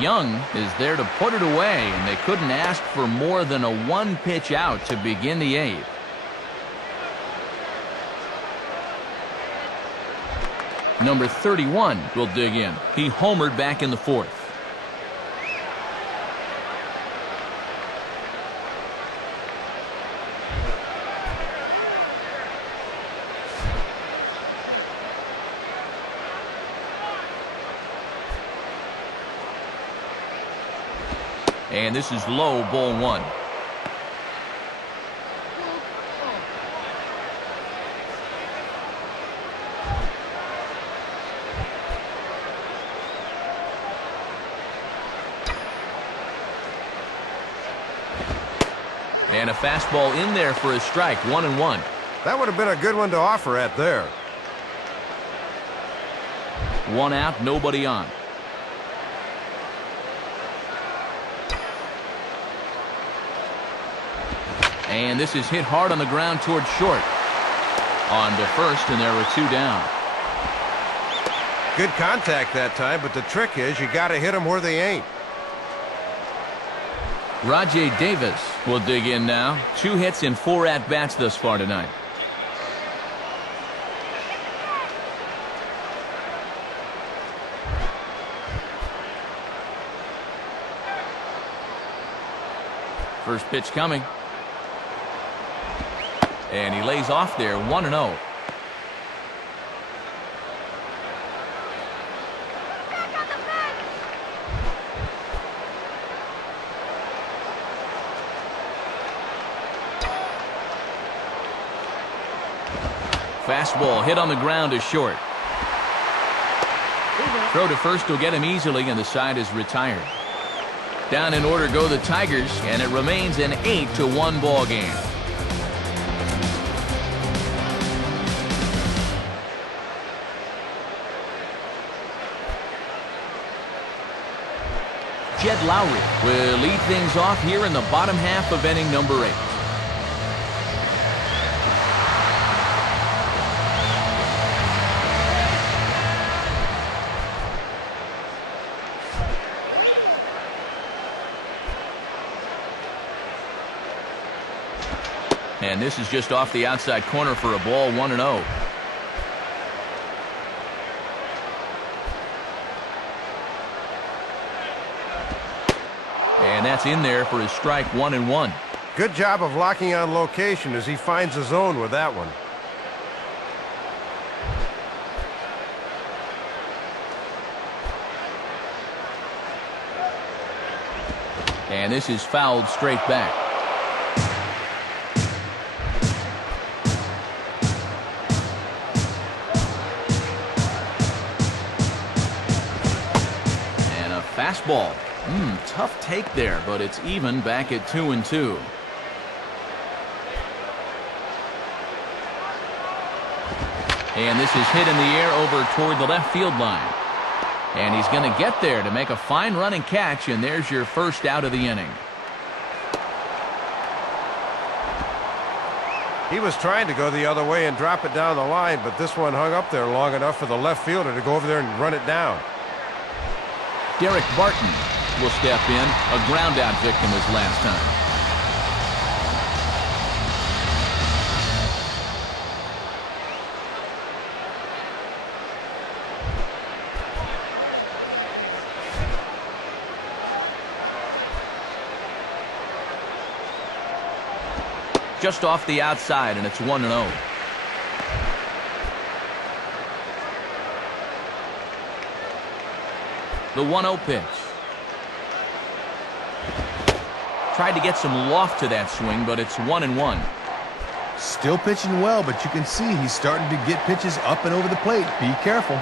Young is there to put it away, and they couldn't ask for more than a 1-pitch out to begin the 8th. Number 31 will dig in. He homered back in the 4th. And this is low, ball 1. And a fastball in there for a strike, 1-1. That would have been a good one to offer at there. 1 out, nobody on. And this is hit hard on the ground toward short. On to first, and there were 2 down. Good contact that time, but the trick is you got to hit them where they ain't. Rajai Davis will dig in now. 2 hits in 4 at-bats thus far tonight. First pitch coming. And he lays off there, 1-0. Fastball hit on the ground is short. Throw to first will get him easily, and the side is retired. Down in order go the Tigers, and it remains an 8-1 ball game. Jed Lowry will lead things off here in the bottom half of inning number 8. And this is just off the outside corner for a ball, 1-0. And that's in there for his strike, 1-1. Good job of locking on location as he finds the zone with that one. And this is fouled straight back. And a fastball. Tough take there, but it's even back at 2-2. And this is hit in the air over toward the left field line. And he's going to get there to make a fine running catch, and there's your first out of the inning. He was trying to go the other way and drop it down the line, but this one hung up there long enough for the left fielder to go over there and run it down. Derek Barton will step in, a ground out victim his last time. Just off the outside, and it's 1-0. The 1-0 pitch. Tried to get some loft to that swing, but it's 1-1. Still pitching well, but you can see he's starting to get pitches up and over the plate. Be careful.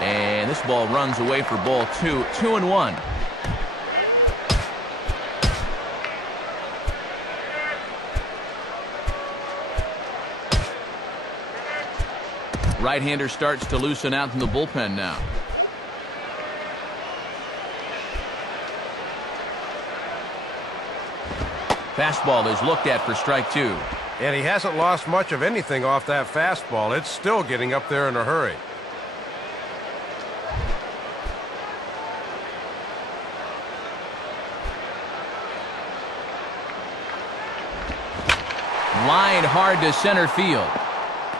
And this ball runs away for ball 2. 2-1. Right-hander starts to loosen out in the bullpen now. Fastball is looked at for strike 2. And he hasn't lost much of anything off that fastball. It's still getting up there in a hurry. Line hard to center field.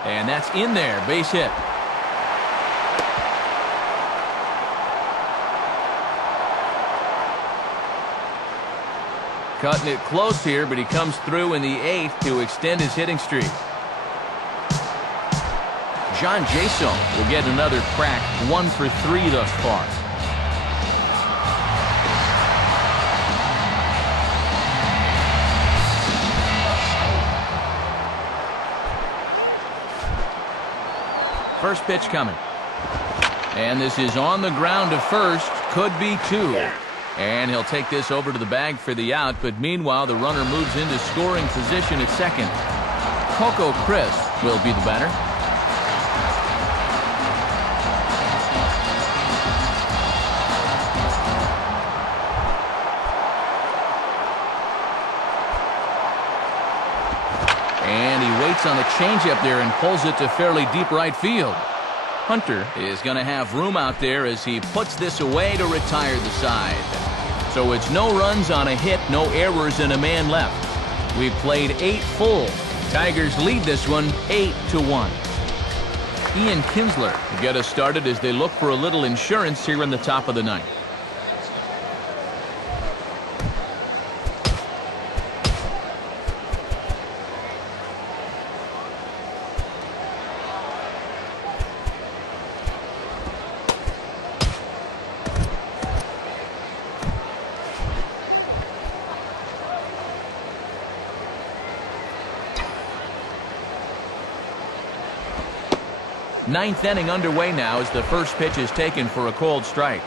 And that's in there, base hit. Cutting it close here, but he comes through in the 8th to extend his hitting streak. John Jason will get another crack, 1 for 3 thus far. First pitch coming. And this is on the ground to first. Could be 2. And he'll take this over to the bag for the out, but meanwhile the runner moves into scoring position at second. Coco Chris will be the batter. And he waits on the changeup there and pulls it to fairly deep right field. Hunter is going to have room out there as he puts this away to retire the side. So it's no runs on a hit, no errors, and a man left. We've played 8 full. Tigers lead this one 8-1. Ian Kinsler to get us started as they look for a little insurance here in the top of the 9th. Ninth inning underway now as the first pitch is taken for a called strike.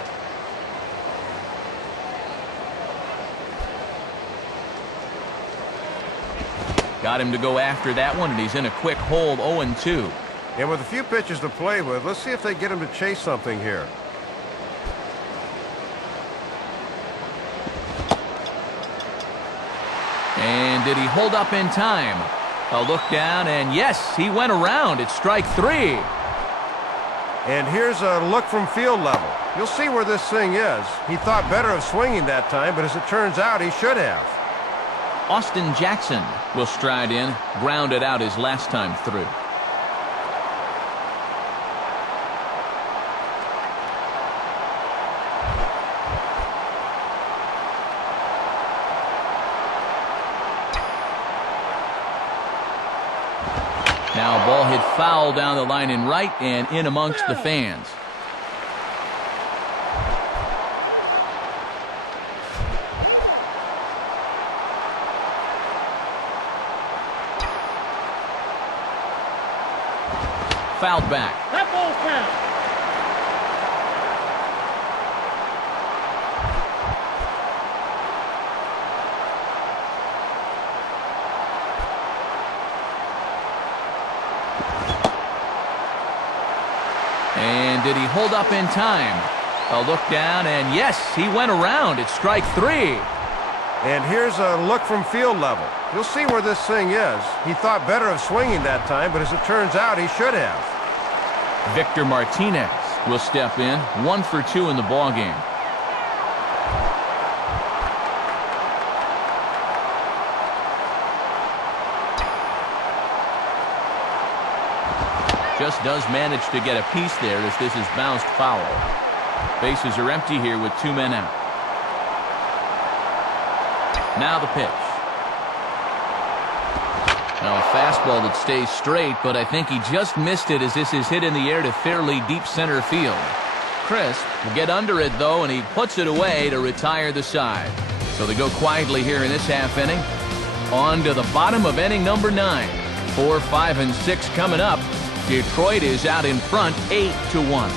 Got him to go after that one, and he's in a quick hold, 0-2. And with a few pitches to play with, let's see if they get him to chase something here. And did he hold up in time? A look down, and yes, he went around. It's strike 3. And here's a look from field level. You'll see where this thing is. He thought better of swinging that time, but as it turns out, he should have. Austin Jackson will stride in, grounded out his last time through. Now a ball hit foul down the line in right and in amongst the fans. Fouled back. That ball count. And did he hold up in time? A look down, and yes, he went around. It's strike 3. And here's a look from field level. You'll see where this thing is. He thought better of swinging that time, but as it turns out, he should have. Victor Martinez will step in, 1 for 2 in the ballgame. Just does manage to get a piece there as this is bounced foul. Bases are empty here with 2 men out. Now the pitch. Now a fastball that stays straight, but I think he just missed it as this is hit in the air to fairly deep center field. Crisp will get under it, though, and he puts it away to retire the side. So they go quietly here in this half inning. On to the bottom of inning number 9. 4, 5, and 6 coming up. Detroit is out in front 8-1.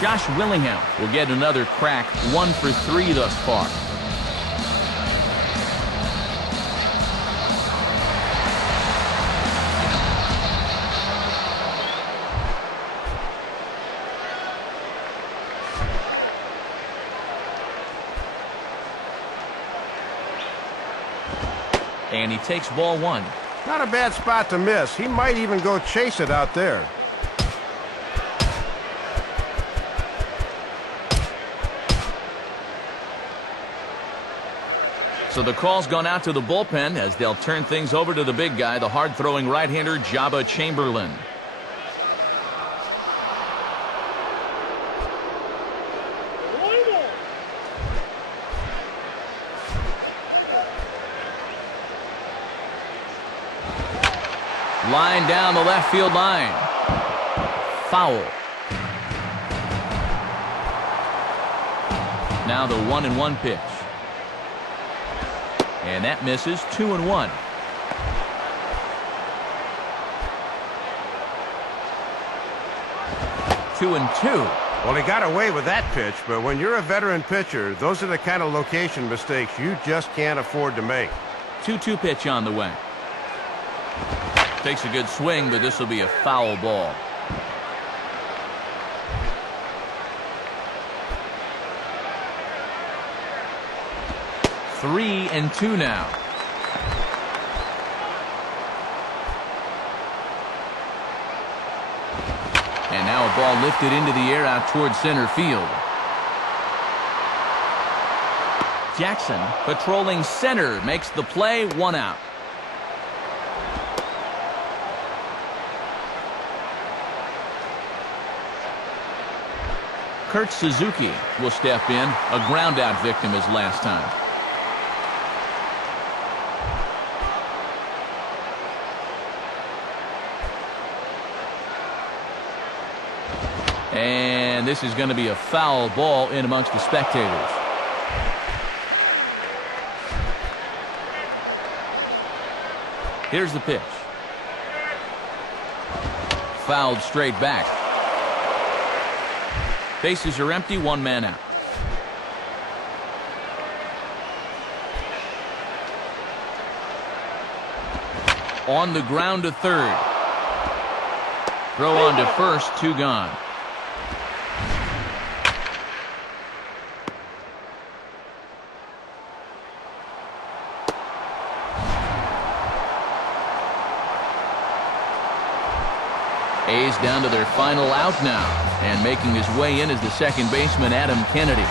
Josh Willingham will get another crack, 1 for 3 thus far. And he takes ball 1. Not a bad spot to miss. He might even go chase it out there. So the call's gone out to the bullpen as they'll turn things over to the big guy, the hard-throwing right-hander Jabba Chamberlain. Line down the left field line. Foul. Now the 1-1 pitch. And that misses. 2-1. Two and two. Well, he got away with that pitch, but when you're a veteran pitcher, those are the kind of location mistakes you just can't afford to make. 2-2 pitch on the way. Takes a good swing, but this will be a foul ball. Three and two now. And now a ball lifted into the air out towards center field. Jackson patrolling center makes the play, 1 out. Kurt Suzuki will step in, a ground out victim as last time. And this is going to be a foul ball in amongst the spectators. Here's the pitch. Fouled straight back. Bases are empty, 1 man out. On the ground to third. Throw on to first, 2 gone. A's down to their final out now, and making his way in is the second baseman Adam Kennedy.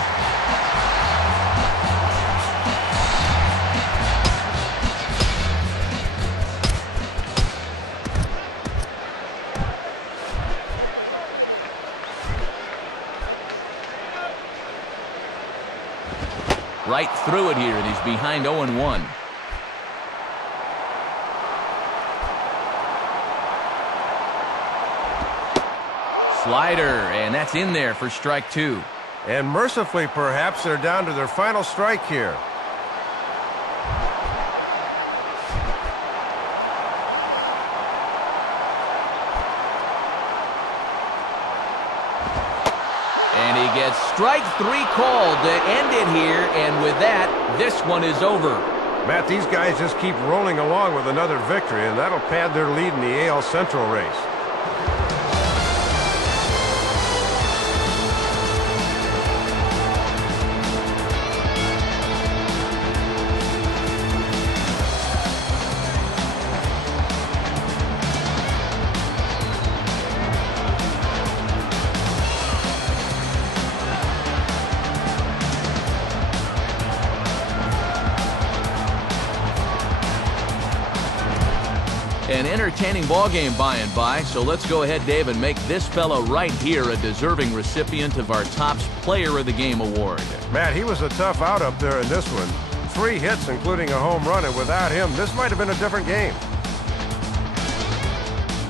Right through it here, and he's behind 0-1. Slider, and that's in there for strike 2. And mercifully, perhaps, they're down to their final strike here. gets strike 3 called to end it here, and with that, this one is over. Matt, these guys just keep rolling along with another victory, and that'll pad their lead in the AL Central race. An entertaining ballgame by and by, so let's go ahead, Dave, and make this fella right here a deserving recipient of our Topps Player of the Game award. Matt, he was a tough out up there in this one. 3 hits, including a home run, and without him, this might have been a different game.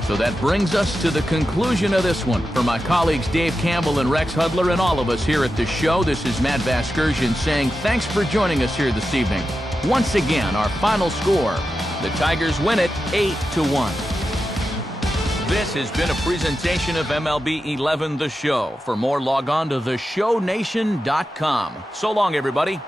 So that brings us to the conclusion of this one. For my colleagues Dave Campbell and Rex Hudler and all of us here at the show, this is Matt Vasgersian saying thanks for joining us here this evening. Once again, our final score: the Tigers win it 8-1. This has been a presentation of MLB 11 The Show. For more, log on to theshownation.com. So long, everybody.